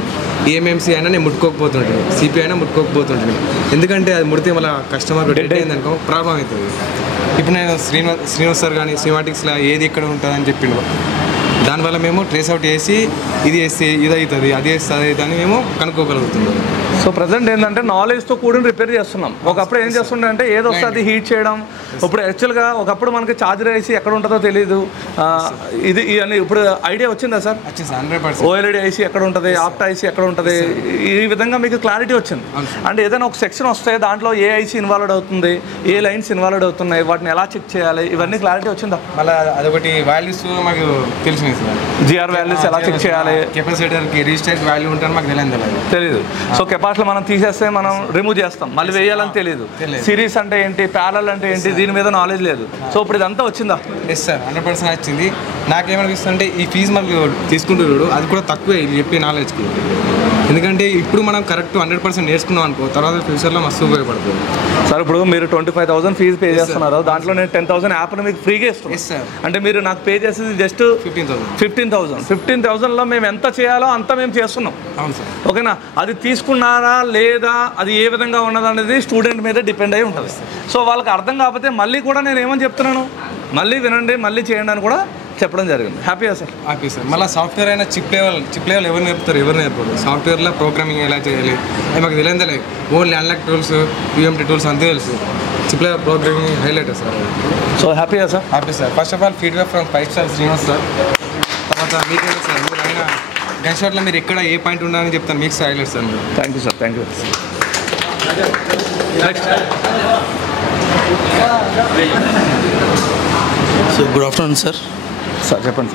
EMMC అయినా నేను ముట్టుకోకపోతుంటాను, CP అయినా ముట్టుకోకపోతుంటాను. ఎందుకంటే అది ముడితే మళ్ళీ కస్టమర్ డెడ్ అయిందనుకో ప్రాబ్లం అవుతుంది. ఇప్పుడు నేను శ్రీనివాస్ సార్ కానీ సినిమాటిక్స్లో ఏది ఎక్కడ ఉంటుందని చెప్పిండు. దానివల్ల మేము ట్రేస్ అవుట్ చేసి ఇది వేస్తే ఇది అవుతుంది, అది వేస్తే అది అవుతుంది అని మేము కనుక్కోగలుగుతున్నాం. సో ప్రజెంట్ ఏంటంటే నాలెడ్జ్తో కూడిన రిపేర్ చేస్తున్నాం. ఒకప్పుడు ఏం చేస్తుండే అంటే ఏదో వస్తే అది హీట్ చేయడం. ఇప్పుడు యాక్చువల్గా ఒకప్పుడు మనకి ఛార్జర్ ఐసీ ఎక్కడ ఉంటుందో తెలియదు. ఇది అని ఇప్పుడు ఐడియా వచ్చిందా సార్? OLED ఐసీ ఎక్కడ ఉంటుంది, ఆప్టా ఐసీ ఎక్కడ ఉంటుంది, ఈ విధంగా మీకు క్లారిటీ వచ్చింది. అంటే ఏదైనా ఒక సెక్షన్ వస్తే దాంట్లో ఏ ఐసీ ఇన్వాల్వ్ అవుతుంది, ఏ లైన్స్ ఇన్వాల్వ్ అవుతున్నాయి, వాటిని ఎలా చెక్ చేయాలి, ఇవన్నీ క్లారిటీ వచ్చిందా? మళ్ళీ అదొకటి వాల్యూస్ మాకు తెలిసినాయి సార్. GR వాల్యూస్ ఎలా చెక్ చేయాలి, కెపాసిటర్కి రిజిస్టర్ వాల్యూ ఉంటారని మాకు తెలియదు. సో కెపాసిటీ మనం తీసేస్తే మనం రిమూవ్ చేస్తాం, మళ్ళీ వేయాలని తెలియదు. సిరీస్ అంటే ఏంటి, ప్యారల్ అంటే ఏంటి, దీని మీద నాలెడ్జ్ లేదు. సో ఇప్పుడు ఇదంతా వచ్చిందా? ఎస్ సార్, 100% వచ్చింది. నాకేమనిపిస్తుంది అంటే ఈ ఫీజు మనకు తీసుకుంటున్నాడు అది కూడా తక్కువే వీళ్ళు చెప్పే నాలెడ్జ్కి. ఎందుకంటే ఇప్పుడు మనం కరెక్ట్ 100% నేర్చుకున్నాం అనుకో, తర్వాత ఫ్యూచర్లో మస్తు ఉపయోగపడుతుంది సార్. ఇప్పుడు మీరు 25,000 ఫీజు పే చేస్తున్నారు, దాంట్లో నేను 10,000 యాప్ని మీకు ఫ్రీగా ఇస్తున్నాను. అంటే మీరు నాకు పే చేసేది జస్ట్ 15,000లో మేము ఎంత చేయాలో అంతా మేము చేస్తున్నాం. అవును సార్. ఓకేనా? అది తీసుకున్నారా లేదా, అది ఏ విధంగా ఉన్నది అనేది స్టూడెంట్ మీద డిపెండ్ అయి ఉంటుంది. సో వాళ్ళకి అర్థం కాకపోతే మళ్ళీ కూడా నేను ఏమని చెప్తున్నాను, మళ్ళీ వినండి, మళ్ళీ చేయండి అని కూడా చెప్పడం జరిగింది. హ్యాపీయా సార్? Happy sir. మళ్ళీ సాఫ్ట్వేర్ అయినా చిప్ లెవెల్ ఎవరు నేర్పుతారు, ఎవరు నేర్పరు. సాఫ్ట్వేర్లో ప్రోగ్రామింగ్ ఎలా చేయాలి అది మాకు తెలియదు. Only unlock tools, UMT tools అంతే తెలుసు. Chip level programming highlight sir. So హ్యాపీయా sir? Happy sir. First of all feedback from 5 star Srinivas sir. తర్వాత మీకే సార్, మీరు అయినా గన్ షాట్లో మీరు ఎక్కడ ఏ పాయింట్ ఉండాలని చెప్తాను మీకు హైలైట్ సార్. మీరు thank you sir. Thank you. So good afternoon sir. Sir చెప్పండి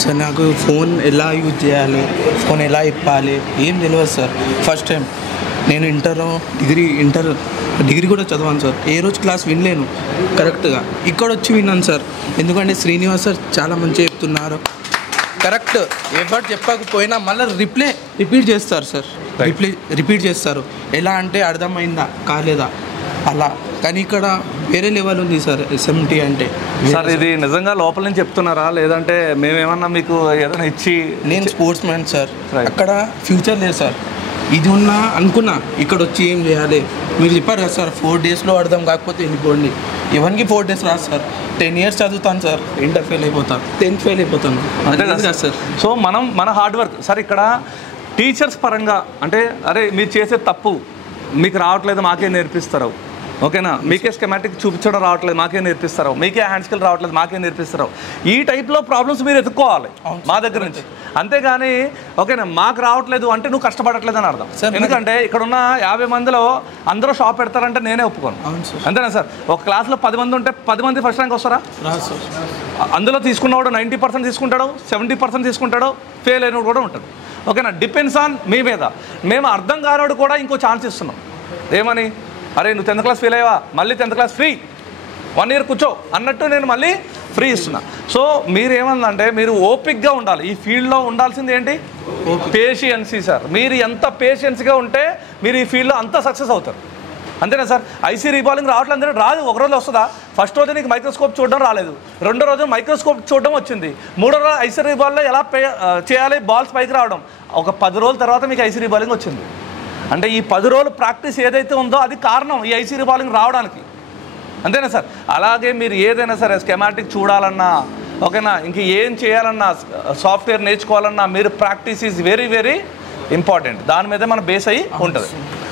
సార్. నాకు ఫోన్ ఎలా యూజ్ చేయాలి, ఫోన్ ఎలా ఇప్పాలి ఏం తెలియదు సార్. ఫస్ట్ టైం నేను ఇంటర్ డిగ్రీ కూడా చదివాను సార్. ఏ రోజు క్లాస్ వినలేను కరెక్ట్గా, ఇక్కడ వచ్చి విన్నాను సార్. ఎందుకంటే శ్రీనివాస్ సార్ చాలా మంచిగా చెప్తున్నారు. కరెక్ట్ ఎవరు చెప్పకపోయినా మళ్ళీ రిపీట్ చేస్తారు సార్. రిపీట్ చేస్తారు. ఎలా అంటే అర్థమైందా కాలేదా అలా. కానీ ఇక్కడ వేరే లెవెల్ ఉంది సార్ SMT అంటే. సార్ ఇది నిజంగా లోపల నుంచి చెప్తున్నారా లేదంటే మేమేమన్నా మీకు ఏదైనా ఇచ్చి? నేను స్పోర్ట్స్ మ్యాన్ సార్. అక్కడ ఫ్యూచర్ లేదు సార్. ఇది ఉన్నా అనుకున్నా ఇక్కడ వచ్చి ఏం చేయాలి. మీరు చెప్పారు కదా సార్ 4 డేస్లో అర్థం కాకపోతే వెళ్ళిపోండి. ఎవరికి 4 డేస్ రాదు సార్. 10 years చదువుతాను సార్, ఇంటర్ ఫెయిల్ అయిపోతాను, 10th ఫెయిల్ అయిపోతాను. అంతే కదా సార్. సో మన హార్డ్ వర్క్ సార్. ఇక్కడ టీచర్స్ పరంగా అంటే అరే మీరు చేసే తప్పు మీకు రావట్లేదు మాకే నేర్పిస్తారు, ఓకేనా? మీకే స్కెమాటిక్ చూపించడం రావట్లేదు మాకే నేర్పిస్తారు, మీకే హ్యాండ్ స్కిల్ రావట్లేదు మాకే నేర్పిస్తారు. ఈ టైప్లో ప్రాబ్లమ్స్ మీరు ఎత్తుక్కోవాలి మా దగ్గర నుంచి. అంతేగాని ఓకేనా మాకు రావట్లేదు అంటే నువ్వు కష్టపడట్లేదు అని అర్థం. ఎందుకంటే ఇక్కడ ఉన్న 50 మందిలో అందరూ షాప్ పెడతారంటే నేనే ఒప్పుకోను. అంతేనా సార్? ఒక క్లాస్లో 10 మంది ఉంటే 10 మంది ఫస్ట్ ర్యాంక్ వస్తారా? అందులో తీసుకున్నవాడు 90% తీసుకుంటాడు, 70% తీసుకుంటాడు, ఫెయిల్ అయినవాడు కూడా ఉంటాడు. ఓకేనా? డిపెండ్స్ ఆన్ మీ మీద. మేము అర్థం కానివాడు కూడా ఇంకో ఛాన్స్ ఇస్తున్నాం. ఏమని, అరే నువ్వు 10th క్లాస్ ఫెయిల్ అయ్యవా, మళ్ళీ 10th క్లాస్ ఫ్రీ, 1 year కూర్చో అన్నట్టు నేను మళ్ళీ ఫ్రీ ఇస్తున్నా. సో మీరు ఏమన్నా మీరు ఓపిక్గా ఉండాలి. ఈ ఫీల్డ్లో ఉండాల్సింది ఏంటి? పేషియన్సీ సార్. మీరు ఎంత పేషియన్స్గా ఉంటే మీరు ఈ ఫీల్డ్లో అంత సక్సెస్ అవుతారు. అంతేనా సార్? ఐసీ రీబాలింగ్ రావట్లేదు అంటే రాదు, ఒక రోజు వస్తుందా? ఫస్ట్ రోజు నీకు మైక్రోస్కోప్ చూడడం రాలేదు, రెండో రోజు మైక్రోస్కోప్ చూడడం వచ్చింది, మూడో రోజు ఐసీ రీబాల్లో ఎలా చేయాలి బాల్స్ పైకి రావడం, ఒక 10 రోజుల తర్వాత మీకు ఐసీ రీబాలింగ్ వచ్చింది. అంటే ఈ 10 రోజులు ప్రాక్టీస్ ఏదైతే ఉందో అది కారణం ఈ ఐసీ రీబాలింగ్ రావడానికి. అంతేనా సార్? అలాగే మీరు ఏదైనా సరే స్కెమాటిక్ చూడాలన్నా, ఓకేనా, ఇంక ఏం చేయాలన్నా, సాఫ్ట్వేర్ నేర్చుకోవాలన్నా మీరు practice is very very important. దాని మీదే మన బేస్ అయ్యి ఉంటుంది.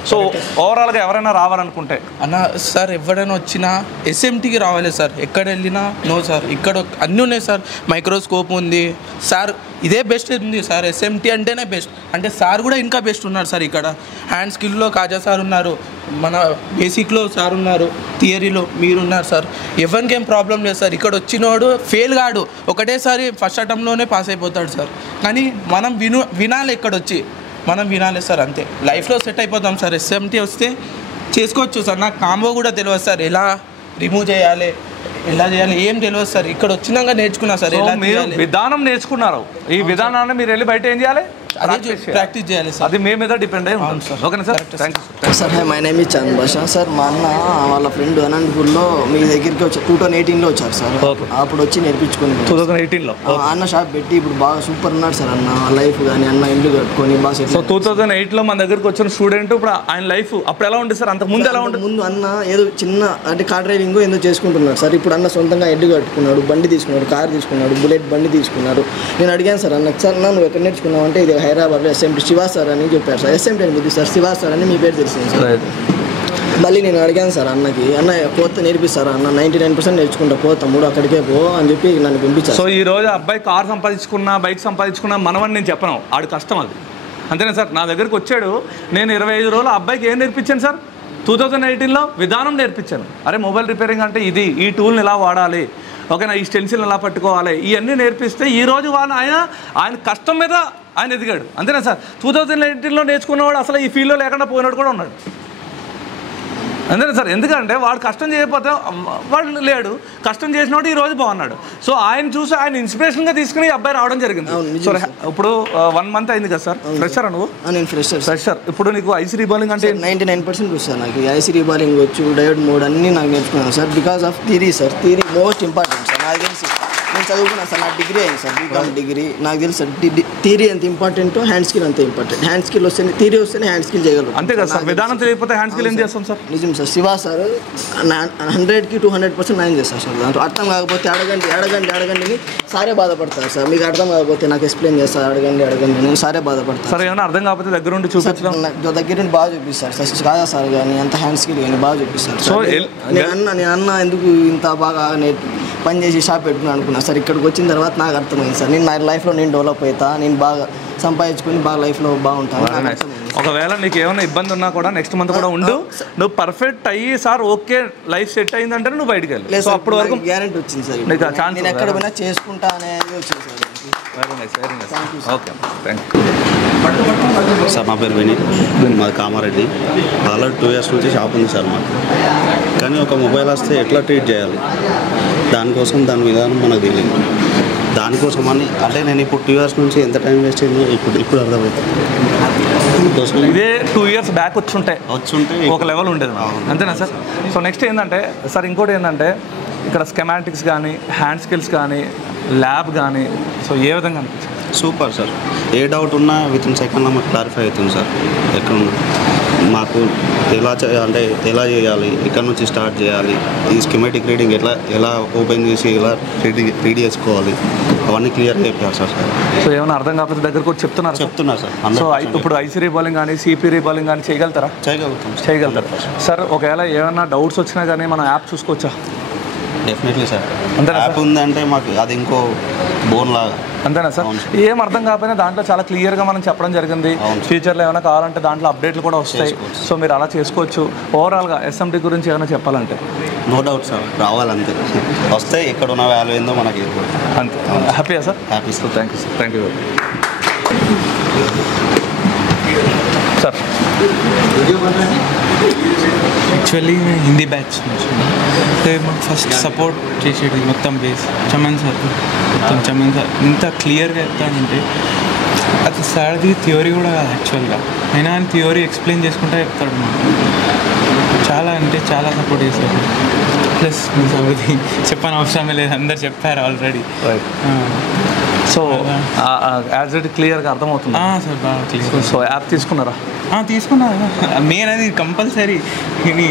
సో ఓవరాల్గా ఎవరైనా రావాలనుకుంటే అన్న సార్ ఎవరైనా వచ్చినా ఎస్ఎంటీకి రావాలి సార్. ఎక్కడ వెళ్ళినా నో సార్, ఇక్కడ అన్నీ ఉన్నాయి సార్. మైక్రోస్కోప్ ఉంది సార్, ఇదే బెస్ట్ ఉంది సార్. ఎస్ఎంటీ అంటేనే బెస్ట్. అంటే సార్ కూడా ఇంకా బెస్ట్ ఉన్నారు సార్. ఇక్కడ హ్యాండ్ స్కిల్లో కాజా సార్ ఉన్నారు, మన బేసిక్లో సార్ ఉన్నారు, థియరీలో మీరు ఉన్నారు సార్. ఎవరికి ఏం ప్రాబ్లం లేదు సార్. ఇక్కడ వచ్చినోడు ఫెయిల్ కాడు, ఒకటేసారి ఫస్ట్ అటెంప్ట్లోనే పాస్ అయిపోతాడు సార్. కానీ మనం వినాలి, ఇక్కడ వచ్చి మనం వినాలి సార్. అంతే లైఫ్లో సెట్ అయిపోతాం సార్. ఎస్ఎంటీ వస్తే చేసుకోవచ్చు సార్. నాకు కాంబో కూడా తెలియదు సార్, ఎలా రిమూవ్ చేయాలి, ఎలా చేయాలి ఏం తెలియదు సార్. ఇక్కడ వచ్చినాక నేర్చుకున్నా సార్. ఎలా మీరు విధానం నేర్చుకున్నారు, ఈ విధానాన్ని మీరు వెళ్ళి బయట ఏం చేయాలి? ప్రాక్టీస్ చేయాలి సార్. అది మీ మీద డిపెండ్ అయ్యి ఉంటుంది సార్. ఓకేనా sir? Thank you sir. High, my name is Chand భాషా సార్. మా అన్న వాళ్ళ ఫ్రెండ్ అనంతపూర్లో మీ దగ్గరికి వచ్చి 2018లో వచ్చారు సార్. అప్పుడు వచ్చి నేర్పించుకుని 2018లో అన్న షాప్ పెట్టి ఇప్పుడు బాగా సూపర్ ఉన్నాడు సార్. అన్న లైఫ్ కానీ అన్న ఇల్లు కట్టుకొని బాగా. సో 2008లో మన దగ్గరికి వచ్చిన స్టూడెంట్ ఇప్పుడు ఆయన లైఫ్ అప్పుడు ఎలా ఉంటుంది సార్? అంతకు ముందు ఎలా ఉంటుంది? ముందు అన్న ఏదో చిన్న అంటే కార్ డ్రైవింగ్ ఏదో చేసుకుంటున్నాడు సార్. ఇప్పుడు అన్న సొంతంగా ఇల్లు కట్టుకున్నాడు, బండి తీసుకున్నాడు, కార్ తీసుకున్నాడు, బుల్లెట్ బండి తీసుకున్నాడు. నేను అడిగాను సార్ అన్నకు, సార్ నువ్వు ఎక్కడ నేర్చుకున్నావు అంటే ఇది హైదరాబాద్లో ఎస్ఎంటీ శివా సార్ అని చెప్పారు సార్. ఎస్ఎంటీ అని బుద్ధి సార్, శివా సార్ అని మీ పేరు తెలిసింది సార్. మళ్ళీ నేను అడిగాను సార్ అన్నకి, అన్న పోతే నేర్పిస్తారా అన్న? 99% నేర్చుకుంటా, పో తమ్ముడు అక్కడికే పో అని చెప్పి నన్ను పంపించారు. సో ఈ రోజు అబ్బాయి కార్ సంపాదించుకున్నా, బైక్ సంపాదించుకున్నా మనమని నేను చెప్పను, ఆడు కష్టం అది. అంతేనా సార్? నా దగ్గరికి వచ్చాడు, నేను 25 రోజులు అబ్బాయికి ఏం నేర్పించాను సార్? 2018లో విధానం నేర్పించాను. అరే మొబైల్ రిపేరింగ్ అంటే ఇది, ఈ టూల్ని ఇలా వాడాలి, ఓకేనా, ఈ స్టెన్సిల్ని ఎలా పట్టుకోవాలి, ఇవన్నీ నేర్పిస్తే ఈరోజు ఆయన కష్టం మీద ఆయన ఎదిగాడు. అంతేనా సార్? 2018లో నేర్చుకున్నవాడు అసలు ఈ ఫీల్డ్లో లేకుండా పోయినాడు కూడా ఉన్నాడు. అంతేనా సార్? ఎందుకంటే వాడు కష్టం చేయకపోతే వాడు లేడు, కష్టం చేసినవాడు ఈరోజు బాగున్నాడు. సో ఆయన చూసి ఆయన ఇన్స్పిరేషన్గా తీసుకుని ఈ అబ్బాయి రావడం జరిగింది. సో ఇప్పుడు 1 మంత్ అయింది కదా సార్? ఫ్రెషర్ నువ్వు? నేను ఫ్రెషర్. ఇప్పుడు నీకు ఐసీ రీబాలింగ్ అంటే 99% వస్తుంది నాకు. ఐసీ రీబాలింగ్ వచ్చు, డయోడ్ మోడ్ అన్నీ నాకు నేర్చుకున్నాను sir. Because of theory sir. Theory most important sir. నాకు తెలిసి నేను చదువుకున్నాను సార్, నా డిగ్రీ అయింది సార్, బీకామ్ డిగ్రీ. నాకు తెలుసు సార్ థియరీ ఎంత ఇంపార్టెంట్, హ్యాండ్ స్కిల్ అంత ఇంపార్టెంట్. హ్యాండ్ స్కిల్ వస్తేనే, థియరీ వస్తేనే హ్యాండ్ స్కిల్ చేయగలరు. అంతే కదా సార్? విధానం తెలియకపోతే హ్యాండ్ స్కిల్ ఏం చేస్తాం సార్? నిజం సార్. శివా సార్ 100కి 200% న్యాయం చేస్తారు సార్. దాంట్లో అర్థం కాకపోతే అడగండి సారే బాధపడతారు సార్. మీకు అర్థం కాకపోతే నాకు ఎక్స్ప్లెయిన్ చేస్తారు, అడగండి నేను సారే బాధపడతాను సార్. ఏమైనా అర్థం కాకపోతే దగ్గర నుండి చూపించడం, దగ్గర నుండి బాగా చూపిస్తారు సార్. కాదా సార్ కానీ అంత హ్యాండ్ స్కిల్ కానీ బాగా చూపిస్తారు. సో నేను అన్న ఎందుకు ఇంత బాగా పని చేసి షాప్ పెట్టుకుని అనుకున్నాను సార్. ఇక్కడికి వచ్చిన తర్వాత నాకు అర్థమైంది సార్. నేను నా లైఫ్లో నేను డెవలప్ అవుతా, నేను బాగా సంపాదించుకుని బాగా లైఫ్లో బాగుంటాను. ఒకవేళ నీకు ఏమైనా ఇబ్బంది ఉన్నా కూడా నెక్స్ట్ మంత్ కూడా ఉండు, నువ్వు పర్ఫెక్ట్ అయ్యి సార్ ఓకే లైఫ్ సెట్ అయిందంటే నువ్వు బయటికి వెళ్ళి. సో అప్పటి వరకు గ్యారెంటీ వచ్చింది సార్. నేను ఎక్కడ పోయినా చేసుకుంటా అనేది వచ్చింది sir. Very nice. Okay, thank you sir. నా పేరు వినీత్, మాది కామారెడ్డి. ఆల్రెడీ 2 years నుంచి షాప్ ఉంది సార్ మాకు. కానీ ఒక మొబైల్ వస్తే ఎట్లా ట్రీట్ చేయాలి, దానికోసం దాని విధానం మనకు తెలియదు. దానికోసం అని అంటే నేను ఇప్పుడు 2 years నుంచి ఎంత టైం వేస్ట్ అయిందో ఇప్పుడు అర్థమవుతుంది. ఇదే 2 years బ్యాక్ వచ్చుంటే ఒక లెవెల్ ఉండేది, అంతేనా సార్? సో నెక్స్ట్ ఏంటంటే సార్, ఇంకోటి ఏంటంటే ఇక్కడ స్కెమాటిక్స్ కానీ, హ్యాండ్ స్కిల్స్ కానీ, ల్యాబ్ కానీ, సో ఏ విధంగా అనిపించింది? Super sir. ఏ డౌట్ ఉన్నా వితిన్ సెకండ్లో మాకు క్లారిఫై అవుతుంది సార్. ఎక్కడ మాకు ఎలా చేయాలి, ఎక్కడి నుంచి స్టార్ట్ చేయాలి, ఈ స్కిమాటిక్ రీడింగ్ ఎలా ఓపెన్ చేసి ఎలా రీడ్ చేసుకోవాలి, అవన్నీ క్లియర్గా చెప్పారు సార్. సో ఏమైనా అర్థం కాకపోతే దగ్గరకు వచ్చి చెప్తున్నారు సార్. సో ఇప్పుడు ఐసీ రీబాలింగ్ కానీ, సిపి రీబాలింగ్ కానీ చేయగలుగుతారు సార్? ఒకవేళ ఏమైనా డౌట్స్ వచ్చినా కానీ మనం యాప్ చూసుకోవచ్చా? Definitely sir. యాప్ ఉందంటే మాకు అది ఇంకో బోన్ లాగా. అంతేనా సార్? ఏం అర్థం కాకపోయినా దాంట్లో చాలా క్లియర్గా మనం చెప్పడం జరిగింది. ఫ్యూచర్లో ఏమైనా కావాలంటే దాంట్లో అప్డేట్లు కూడా వస్తాయి. సో మీరు అలా చేసుకోవచ్చు. ఓవరాల్గా ఎస్ఎంటీ గురించి ఏమైనా చెప్పాలంటే? నో డౌట్ సార్, రావాలంతే. వస్తే ఎక్కడ ఉన్న వాల్యూ ఏందో మనకి అంతే. హ్యాపీయా sir? Happy sir. Thank you sir. Thank you sir. Actually Hindi batch నుంచి మాకు ఫస్ట్ సపోర్ట్ చేసేది మొత్తం base Chaman sir. Chaman sir ఇంత క్లియర్గా చెప్తానంటే అది సార్ది థియోరీ కూడా కాదు యాక్చువల్గా. అయినా ఆయన థియోరీ ఎక్స్ప్లెయిన్ చేసుకుంటూ చెప్తాడు. మాకు చాలా అంటే చాలా సపోర్ట్ చేశారు. ప్లస్ అది చెప్పని అవసరమే లేదు, అందరు చెప్పారు already. Right. So as it క్లియర్గా అర్థమవుతుంది సార్, బాగా క్లియర్. సో యాప్ తీసుకున్నారా? తీసుకున్నా. మెయిన్ అది కంపల్సరీ.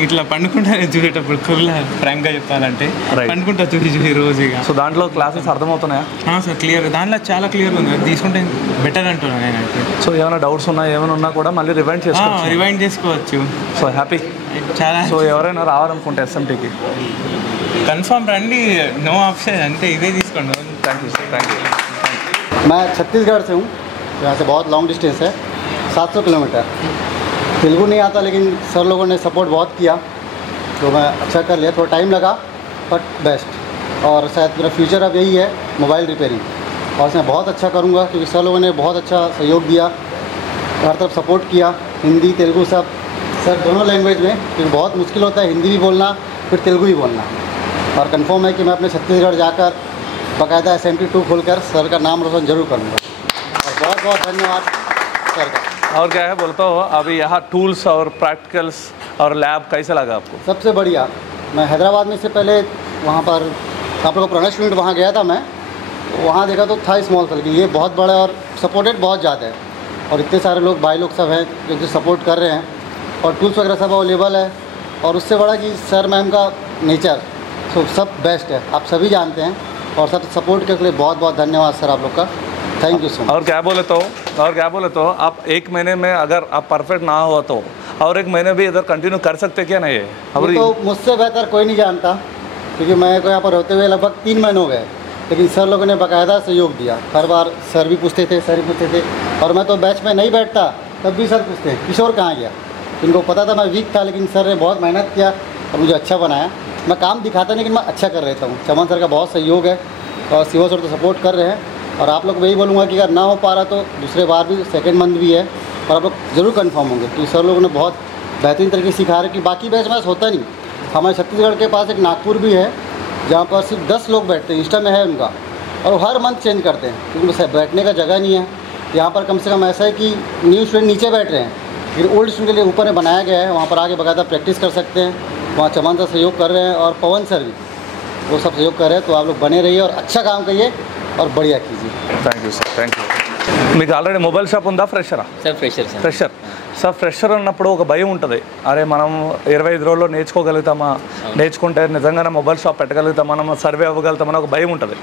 ఇట్లా పండుకుంటా చూసేటప్పుడు ఫుల్ ఫ్రాంక్గా చెప్పాలంటే పండుకుంటా చూసి రోజుగా. సో దాంట్లో క్లాసెస్ అర్థమవుతున్నాయా? సార్ క్లియర్, దాంట్లో చాలా క్లియర్ ఉంది. అది తీసుకుంటే బెటర్ అంటున్నాను నేనైతే. సో ఏమైనా డౌట్స్ ఉన్నా ఏమైనా ఉన్నా కూడా మళ్ళీ రివైండ్ చేసుకోవచ్చు. సో హ్యాపీ చాలా. సో ఎవరైనా రావాలనుకుంటే SMTకి కన్ఫర్మ్ రండి, నో ఆప్షన్, అంటే ఇదే తీసుకోండి. Thank you sir, thank you. मैं छत्तीसगढ़ से हूँ, यहाँ से बहुत लॉन्ग डिस्टेंस है, 700 किलोमीटर. तेलुगु नहीं आता लेकिन सर लोगों ने सपोर्ट बहुत किया तो मैं अच्छा कर लिया. थोड़ा टाइम लगा बट बेस्ट. और शायद मेरा फ्यूचर अब यही है, मोबाइल रिपेयरिंग. और मैं बहुत अच्छा करूँगा क्योंकि सर लोगों ने बहुत अच्छा सहयोग दिया, हर तरफ सपोर्ट किया, हिंदी तेलुगु सब, सर दोनों लैंग्वेज में, क्योंकि बहुत मुश्किल होता है हिंदी भी बोलना फिर तेलुगु भी बोलना. और कंफर्म है कि मैं अपने छत्तीसगढ़ जाकर बाकायदा SMT2 खोलकर सर का नाम रोशन जरूर करूँगा. और बहुत बहुत धन्यवाद सर का. और क्या है बोलता हो, अभी यहाँ टूल्स और प्रैक्टिकल्स और लैब कैसा लगा आपको? सबसे बढ़िया. मैं हैदराबाद में से पहले वहाँ पर आप लोगों का पुराना स्टूडेंट वहाँ गया था मैं, तो वहाँ देखा तो था स्मॉल सा, लेकिन ये बहुत बड़ा है और सपोर्टेड बहुत ज़्यादा है. और इतने सारे लोग भाई लोग सब हैं जो सपोर्ट कर रहे हैं और टूल्स वगैरह सब अवेलेबल है. और उससे बड़ा कि सर मैम का नेचर सब बेस्ट है, आप सभी जानते हैं. और सब सपोर्ट के लिए बहुत बहुत धन्यवाद सर आप लोग का. Thank you so much. और क्या बोले तो आप एक महीने में अगर आप परफेक्ट ना हो तो और एक महीने भी इधर कंटिन्यू कर सकते क्या? नहीं है तो मुझसे बेहतर कोई नहीं जानता, क्योंकि मैं को यहाँ पर होते हुए लगभग 3 महीने हो गए, लेकिन सर लोगों ने बाकायदा सहयोग दिया. हर बार सर भी पूछते थे, सर भी पूछते थे. और मैं तो बैच में नहीं बैठता तब भी सर पूछते हैं किशोर कहाँ गया. इनको पता था मैं वीक था, लेकिन सर ने बहुत मेहनत किया और मुझे अच्छा बनाया. मैं काम दिखाता नहीं, लेकिन मैं अच्छा कर रहता हूँ. चमन सर का बहुत सहयोग है और शिवा सर तो सपोर्ट कर रहे हैं. और आप लोग को यही बोलूँगा कि अगर ना हो पा रहा तो दूसरे बार भी सेकंड मंथ भी है और आप लोग ज़रूर कंफर्म होंगे, क्योंकि सर लोगों ने बहुत बेहतरीन तरीके से सिखा रहे कि बाकी बैच मैच होता नहीं. हमारे छत्तीसगढ़ के पास एक नागपुर भी है जहाँ पर सिर्फ 10 लोग बैठते हैं, इंस्टा में है उनका, और वो हर मंथ चेंज करते हैं क्योंकि बैठने का जगह नहीं है. यहाँ पर कम से कम ऐसा है कि न्यू स्टूडेंट नीचे बैठ रहे हैं, फिर ओल्ड स्टूडेंट के लिए ऊपर में बनाया गया है, वहाँ पर आगे बकायदा प्रैक्टिस कर सकते हैं. वहाँ चमन सर सहयोग कर रहे हैं और पवन सर भी वो सब सहयोग कर रहे हैं. तो आप लोग बने रहिए और अच्छा काम करिए और बढ़िया कीजिए. Thank you sir, thank you. మీకు ఆల్రెడీ మొబైల్ షాప్ ఉందా? ఫ్రెషరా? Sir fresher. సార్ ఫ్రెషర్ అన్నప్పుడు ఒక భయం ఉంటుంది, అరే మనం 25 రోజుల్లో నేర్చుకోగలుగుతామా, నేర్చుకుంటే నిజంగానే మొబైల్ షాప్ పెట్టగలుగుతామా, మనం సర్వే అవ్వగలుగుతామని ఒక భయం ఉంటుంది.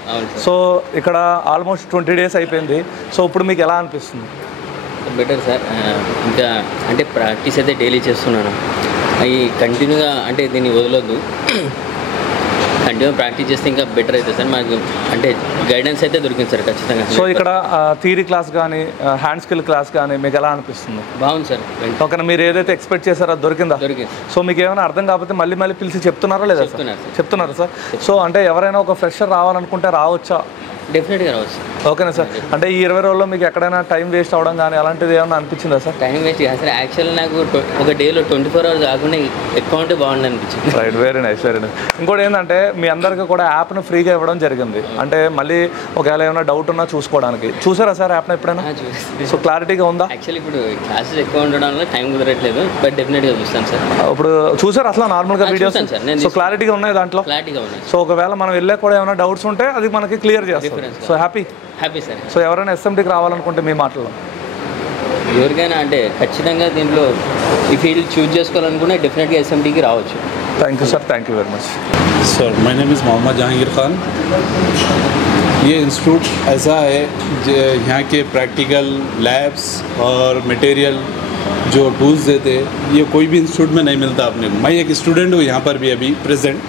సో ఇక్కడ ఆల్మోస్ట్ 20 days అయిపోయింది. సో ఇప్పుడు మీకు ఎలా అనిపిస్తుంది? Better sir. ఇంకా అంటే ప్రాక్టీస్ అయితే డైలీ చేస్తున్నాను, అవి కంటిన్యూగా, అంటే దీన్ని వదలొద్దు, కంటిన్యూ ప్రాక్టీస్ చేస్తే ఇంకా బెటర్ అవుతుంది సార్. మాకు అంటే గైడెన్స్ అయితే దొరికింది సార్ ఖచ్చితంగా. సో ఇక్కడ థియరీ క్లాస్ కానీ హ్యాండ్ స్కిల్ క్లాస్ కానీ మీకు ఎలా అనిపిస్తుంది? బాగుంది సార్. ఓకే, మీరు ఏదైతే ఎక్స్పెక్ట్ చేశారో అది దొరికింది. సో మీకు ఏమైనా అర్థం కాకపోతే మళ్ళీ పిలిచి చెప్తున్నారా లేదా? చెప్తున్నారు సార్. సో అంటే ఎవరైనా ఒక ఫ్రెషర్ రావాలనుకుంటే రావచ్చా? డెఫినెట్గా రావచ్చు. ఓకేనా సార్. అంటే ఈ 20 రోజుల్లో మీకు ఎక్కడైనా టైం వేస్ట్ అవ్వడం కానీ అలాంటిది ఏమైనా అనిపించిందా సార్? టైం వేస్ట్ కాదు సార్, యాక్చువల్లీ నాకు ఒక డేలో 24 hours కాకుండా ఎక్కువ ఉంటే బాగుంది అనిపించింది. Right, very nice. ఇంకోటి ఏంటంటే మీ అందరికీ కూడా యాప్ను ఫ్రీగా ఇవ్వడం జరిగింది, అంటే మళ్ళీ ఒకవేళ ఏమైనా డౌట్ ఉన్నా చూసుకోవడానికి. చూసారా సార్ యాప్ను ఎప్పుడైనా? సో క్లారిటీగా ఉందా? యాక్చువల్లీ ఇప్పుడు క్లాసెస్ ఎక్కువ ఉండడం వల్ల టైం కుదరట్లేదు, బట్ డెఫినెట్గా చూస్తాను సార్. ఇప్పుడు చూసారు అసలు నార్మల్గా వీడియోస్? సో క్లారిటీగా ఉన్నాయి దాంట్లో? క్లారిటీగా ఉన్నాయి. సో ఒకవేళ మనం వెళ్ళే కూడా ఏమైనా డౌట్స్ ఉంటే అది మనకి క్లియర్ చేస్తాం. So happy sir. సో ఎవరైనా SMTకి రావాలనుకుంటే మీ మాటల్లో ఎవరికైనా అంటే ఖచ్చితంగా దీంట్లో ఈ ఫీల్డ్ చూజ్ చేసుకోవాలనుకుంటే డెఫినెట్గా SMTకి రావచ్చు. Thank you sir, thank you very much. Sir my name is Mohammed Jahangir Khan. ये इंस्टीट्यूट ऐसा है यहाँ के प्रैक्टिकल लैब्स और मटेरियल जो टूल्स देते हैं ये कोई भी इंस्टीट्यूट में नहीं मिलता अपने को. मैं एक स्टूडेंट हूँ यहाँ पर भी अभी प्रेजेंट.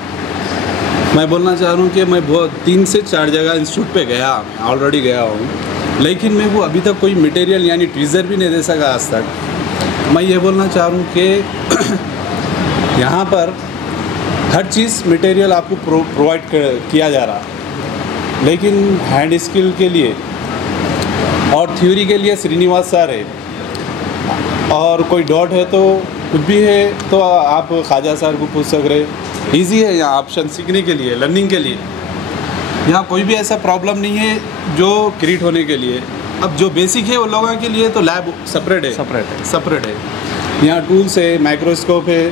मैं बोलना चाह रहा हूँ कि मैं बहुत 3 से 4 जगह इंस्टीट्यूट पे गया, ऑलरेडी गया हूँ, लेकिन मैं वो अभी तक कोई मटेरियल यानी ट्वीज़र भी नहीं दे सका आज तक. मैं ये बोलना चाह रहा हूँ कि यहाँ पर हर चीज़ मटेरियल आपको प्रोवाइड किया जा रहा, लेकिन हैंड स्किल के लिए और थ्योरी के लिए श्रीनिवास सर है, और कोई डाउट है तो कुछ भी है तो आप ख्वाजा सर को पूछ सक रहे. ईजी है यहाँ ऑप्शन सीखने के लिए, लर्निंग के लिए. यहाँ कोई भी ऐसा प्रॉब्लम नहीं है जो क्रिएट होने के लिए. अब जो बेसिक है वो लोगों के लिए तो लैब सेपरेट है. यहाँ टूल्स है, माइक्रोस्कोप है,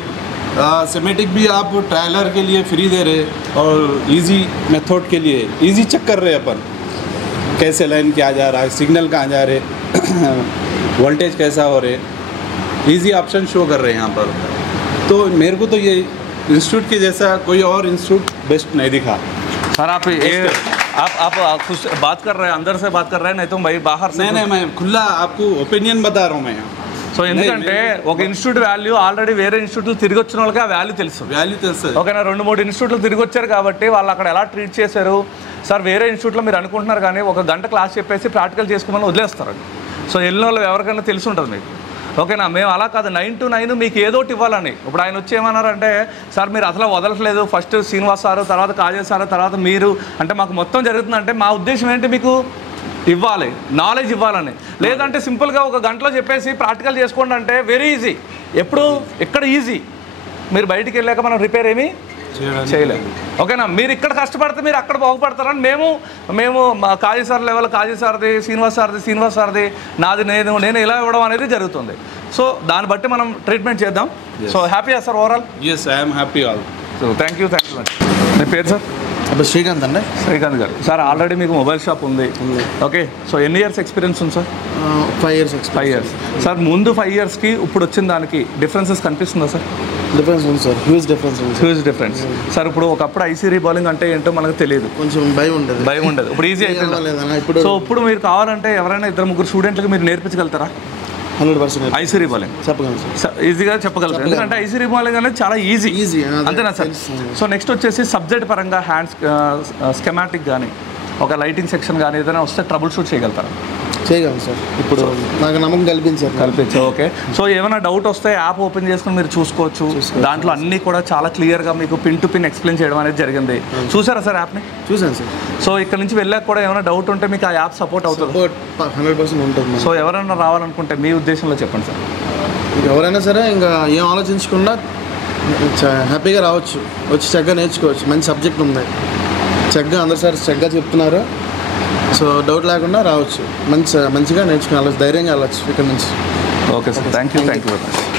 सेमेटिक भी आप ट्रायलर के लिए फ्री दे रहे और इजी मेथड के लिए इजी चेक कर रहे अपन कैसे लाइन क्या जा रहा है, सिग्नल कहाँ जा रहे, वोल्टेज कैसा हो रहे, इजी ऑप्शन शो कर रहे हैं यहाँ पर। तो मेरे को तो ये इंस्टीट्यूट के जैसा कोई और इंस्टीट्यूट बेस्ट नहीं दिखा। सर आप खुद बात कर रहे हैं, अंदर से बात कर रहे हैं, नहीं तो भाई बाहर से नहीं मैं खुला आपको ओपिनियन बता रहा हूँ मैं। సో ఎందుకంటే ఒక ఇన్స్టిట్యూట్ వాల్యూ ఆల్రెడీ వేరే ఇన్స్టిట్యూట్లు తిరిగి వచ్చిన వాళ్ళకి ఆ వాల్యూ తెలుసు. ఓకేనా, 2-3 ఇన్స్టిట్యూట్లు తిరిగి వచ్చారు కాబట్టి వాళ్ళు అక్కడ ఎలా ట్రీట్ చేశారు. సార్ వేరే ఇన్స్టిట్యూట్లో మీరు అనుకుంటున్నారు కానీ 1 గంట క్లాస్ చెప్పేసి ప్రాక్టికల్ చేసుకోమని వదిలేస్తారు. సో వెళ్ళిన వాళ్ళు ఎవరికైనా తెలిసి ఉంటుంది మీకు. ఓకేనా, మేము అలా కాదు 9 to 9 మీకు ఏదోటి ఇవ్వాలని. ఇప్పుడు ఆయన వచ్చి ఏమన్నారంటే సార్ మీరు అసలు వదలట్లేదు, ఫస్ట్ శ్రీనివాస్ సారు, తర్వాత కాజేష్ సారు, తర్వాత మీరు, అంటే మాకు మొత్తం జరుగుతుందంటే మా ఉద్దేశం ఏంటి, మీకు ఇవ్వాలి, నాలెడ్జ్ ఇవ్వాలని. లేదంటే సింపుల్గా 1 గంటలో చెప్పేసి ప్రాక్టికల్ చేసుకోండి అంటే వెరీ ఈజీ. ఎప్పుడు ఎక్కడ ఈజీ, మీరు బయటికి వెళ్ళాక మనం రిపేర్ ఏమీ చేయలేము. ఓకేనా, మీరు ఇక్కడ కష్టపడితే మీరు అక్కడ బాగుపడతారని మేము మా కాజీ సార్ లెవెల్ కాజీ సార్ది, శ్రీనివాస్ సార్ది, నాది నేను ఇలా ఇవ్వడం అనేది జరుగుతుంది. సో దాన్ని బట్టి మనం ట్రీట్మెంట్ చేద్దాం. సో హ్యాపీయా sir overall? Yes, I'm happy all. So thank you మీ పేరు సార్? అప్పుడు శ్రీకాంత్ అండి. శ్రీకాంత్ గారు, సార్ ఆల్రెడీ మీకు మొబైల్ షాప్ ఉంది. ఓకే, సో ఎన్ని ఇయర్స్ ఎక్స్పీరియన్స్ ఉంది సార్? 5 years. 5 years. సార్ ముందు 5 yearsకి ఇప్పుడు వచ్చిన దానికి డిఫరెన్సెస్ కనిపిస్తుందా సార్? డిఫరెన్స్ ఉంది సార్, హ్యూజ్ డిఫరెన్స్. సార్ ఇప్పుడు ఒకప్పుడు ఐసీ రీబాలింగ్ అంటే ఏంటో మనకు తెలియదు, కొంచెం భయం ఉండదు. ఇప్పుడు ఈజీ అయిపోయింది. సో ఇప్పుడు మీరు కావాలంటే ఎవరైనా 2-3 స్టూడెంట్లకు మీరు నేర్పించగలుగుతారా? 100% ఐసీ రీబాలింగ్ చెప్పగలను సార్, ఈజీగా చెప్పగలుగుతారు. ఎందుకంటే ఐసీ రీబాలింగ్ అనేది చాలా ఈజీ, అంతేనా సార్? సో నెక్స్ట్ వచ్చేసి సబ్జెక్ట్ పరంగా హ్యాండ్స్ స్కెమాటిక్ కానీ ఒక లైటింగ్ సెక్షన్ కానీ ఏదైనా వస్తే ట్రబుల్ షూట్ చేయగలుగుతారా? చేయగలను సార్, ఇప్పుడు నాకు నమ్మకం కల్పించారు. ఓకే, సో ఏమైనా డౌట్ వస్తే యాప్ ఓపెన్ చేసుకుని మీరు చూసుకోవచ్చు. దాంట్లో అన్నీ కూడా చాలా క్లియర్గా మీకు పిన్ టు పిన్ ఎక్స్ప్లెయిన్ చేయడం అనేది జరిగింది. చూసారా సార్ యాప్ని? చూసాను సార్. సో ఇక్కడ నుంచి వెళ్ళాక కూడా ఏమైనా డౌట్ ఉంటే మీకు ఆ యాప్ సపోర్ట్ అవుతుంది? 100% ఉంటుంది. సో ఎవరైనా రావాలనుకుంటే మీ ఉద్దేశంలో చెప్పండి సార్. ఎవరైనా సరే ఇంకా ఏం ఆలోచించకుండా హ్యాపీగా రావచ్చు, వచ్చి చక్కగా నేర్చుకోవచ్చు. మంచి సబ్జెక్ట్ ఉంది, చక్కగా అందరు సార్ చక్కగా చెప్తున్నారు. సో డౌట్ లేకుండా రావచ్చు, మంచిగా నేర్చుకుని వెళ్ళచ్చు, ధైర్యంగా వెళ్ళచ్చు ఇక్కడ నుంచి. Okay sir, thank you very much.